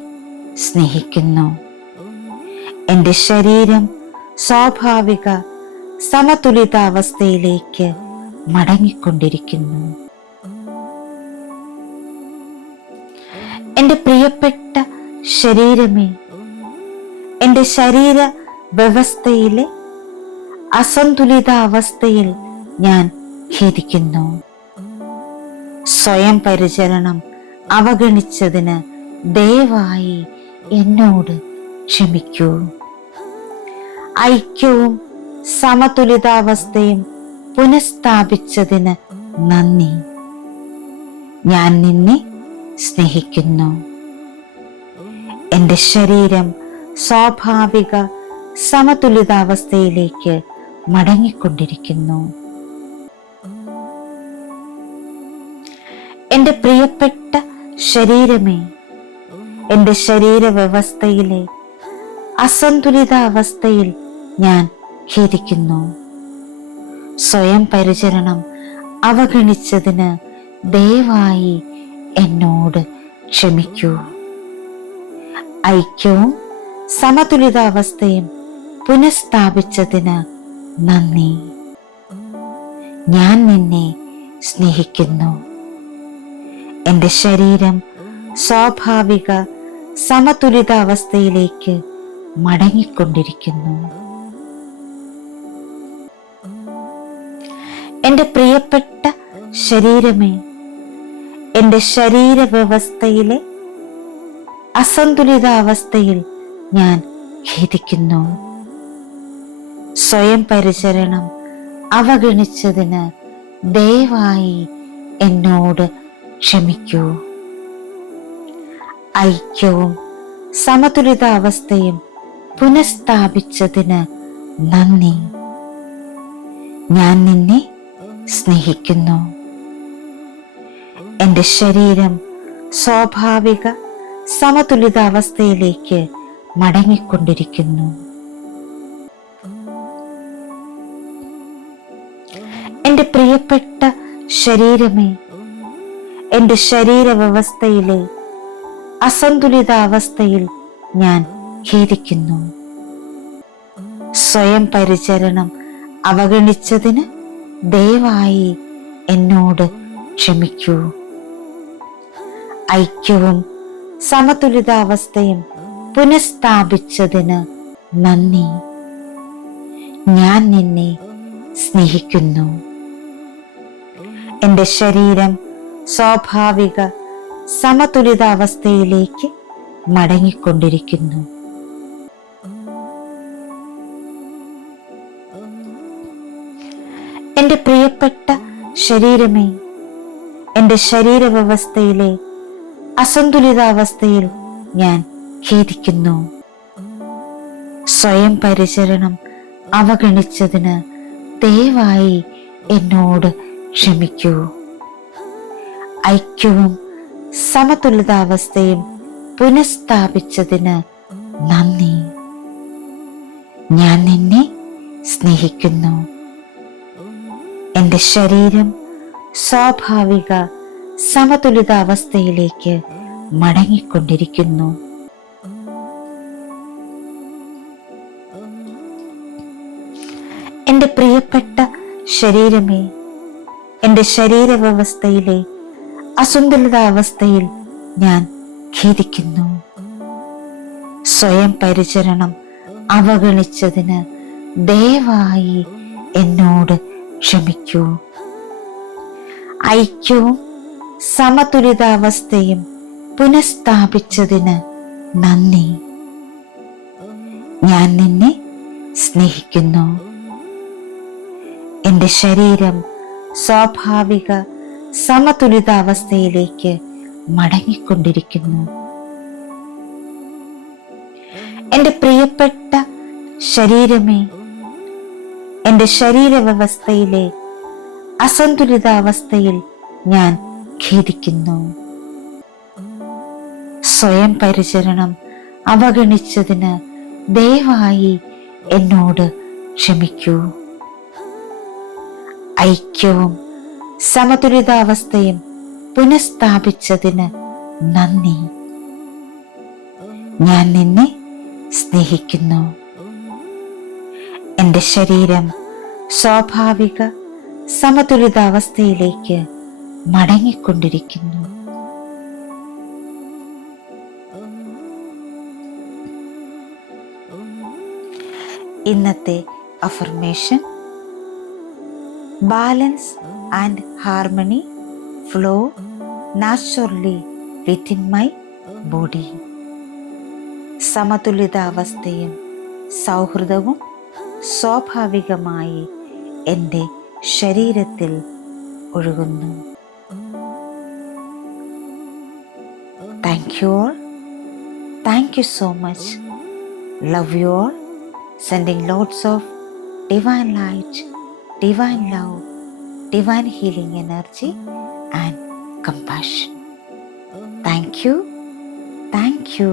സ്നേഹിക്കുന്നു. എൻ്റെ ശരീരം സ്വാഭാവിക സമതുലിതാവസ്ഥയിലേക്ക് മടങ്ങിക്കൊണ്ടിരിക്കുന്നു. എൻ്റെ പ്രിയപ്പെട്ട ശരീരമേ, എൻ്റെ ശരീര വ്യവസ്ഥയിലെ അസന്തുലിതാവസ്ഥയിൽ ഞാൻ ഖേദിക്കുന്നു. സ്വയം പരിചരണം അവഗണിച്ചതിന് ദയവായി എന്നോട് ക്ഷമിക്കൂ. ഐക്യവും സമതുലിതാവസ്ഥയും പുനഃസ്ഥാപിച്ചതിന് നന്ദി. ഞാൻ നിന്നെ സ്നേഹിക്കുന്നു. എൻ്റെ ശരീരം സ്വാഭാവിക സമതുലിതാവസ്ഥയിലേക്ക് മടങ്ങിക്കൊണ്ടിരിക്കുന്നു. എൻ്റെ പ്രിയപ്പെട്ട ശരീരമേ, എൻ്റെ ശരീരവ്യവസ്ഥയിലെ അസന്തുലിതാവസ്ഥയിൽ ഞാൻ ഖേദിക്കുന്നു. സ്വയം പരിചരണം അവഗണിച്ചതിന് ദയവായി എന്നോട് ക്ഷമിക്കൂ. ഐക്യവും സമതുലിതാവസ്ഥയും പുനഃസ്ഥാപിച്ചതിന് നന്ദി. ഞാൻ നിന്നെ സ്നേഹിക്കുന്നു. എൻ്റെ ശരീരം സ്വാഭാവിക സമതുലിതാവസ്ഥയിലേക്ക് മടങ്ങിക്കൊണ്ടിരിക്കുന്നു. എൻ്റെ പ്രിയപ്പെട്ട ശരീരമേ, എൻ്റെ ശരീരവ്യവസ്ഥയിലെ അസന്തുലിതാവസ്ഥയിൽ ഞാൻ ഖേദിക്കുന്നു. സ്വയം പരിചരണം അവഗണിച്ചതിന് ദയവായി എന്നോട് ക്ഷമിക്കൂ. ഐക്യവും സമതുലിതാവസ്ഥയും പുനഃസ്ഥാപിച്ചതിന് നന്ദി. ഞാൻ നിന്നെ സ്നേഹിക്കുന്നു. എൻ്റെ ശരീരം സ്വാഭാവിക സമതുലിതാവസ്ഥയിലേക്ക് മടങ്ങിക്കൊണ്ടിരിക്കുന്നു. എൻ്റെ പ്രിയപ്പെട്ട ശരീരമേ, എൻ്റെ ശരീരവ്യവസ്ഥയിലെ അസന്തുലിതാവസ്ഥയിൽ ഞാൻ ഖേദിക്കുന്നു. സ്വയം പരിചരണം അവഗണിച്ചതിന് ദയവായി എന്നോട് ക്ഷമിക്കൂ. ഐക്യവും സമതുലിതാവസ്ഥയും പുനഃസ്ഥാപിച്ചതിന് നന്ദി. ഞാൻ നിന്നെ സ്നേഹിക്കുന്നു. എൻ്റെ ശരീരം സ്വാഭാവിക സമതുലിതാവസ്ഥയിലേക്ക് മടങ്ങിക്കൊണ്ടിരിക്കുന്നു. എൻ്റെ പ്രിയപ്പെട്ട ശരീരമേ, എൻ്റെ ശരീരവ്യവസ്ഥയിലെ അസന്തുലിതാവസ്ഥയിൽ ഞാൻ ഖേദിക്കുന്നു. സ്വയം പരിചരണം അവഗണിച്ചതിന് ദയവായി എന്നോട് ക്ഷമിക്കൂ. ഐക്യവും സമതുലിതാവസ്ഥയും പുനഃസ്ഥാപിച്ചതിന് നന്ദി. ഞാൻ നിന്നെ സ്നേഹിക്കുന്നു. എൻ്റെ ശരീരം സ്വാഭാവിക സമതുലിതാവസ്ഥയിലേക്ക് മടങ്ങിക്കൊണ്ടിരിക്കുന്നു. എൻ്റെ പ്രിയപ്പെട്ട ശരീരമേ, എൻ്റെ ശരീരവ്യവസ്ഥയിലെ അസന്തുലിതാവസ്ഥയിൽ ഞാൻ ഖേദിക്കുന്നു. സ്വയം പരിചരണം അവഗണിച്ചതിന് ദയവായി എന്നോട് ക്ഷമിക്കൂ. ഐക്യവും സമതുലിതാവസ്ഥയും പുനഃസ്ഥാപിച്ചതിന് നന്ദി. ഞാൻ നിന്നെ സ്നേഹിക്കുന്നു. എൻ്റെ ശരീരം സ്വാഭാവിക സമതുലിതാവസ്ഥയിലേക്ക് മടങ്ങിക്കൊണ്ടിരിക്കുന്നു. എൻ്റെ പ്രിയപ്പെട്ട ശരീരമേ, എൻ്റെ ശരീരവ്യവസ്ഥയിലെ അസന്തുലിതാവസ്ഥയിൽ ഞാൻ ഖേദിക്കുന്നു. സ്വയം പരിചരണം അവഗണിച്ചതിന് ദയവായി എന്നോട് ക്ഷമിക്കൂ. ഐക്യവും സമതുലിതാവസ്ഥയും പുനഃസ്ഥാപിച്ചതിന് നന്ദി. ഞാൻ നിന്നെ സ്നേഹിക്കുന്നു. എൻ്റെ ശരീരം സ്വാഭാവിക സമതുലിതാവസ്ഥയിലേക്ക് മടങ്ങിക്കൊണ്ടിരിക്കുന്നു. ഇന്നത്തെ affirmation: balance and harmony flow naturally within my body. സമതുലിതാവസ്ഥയും സൗഹൃദവും സ്വാഭാവികമായി എൻ്റെ ശരീരത്തിൽ ഒഴുകുന്നു. Thank you all. Thank you so much. Love you all. Sending lots of divine light, divine love, divine healing energy and compassion. Thank you. Thank you.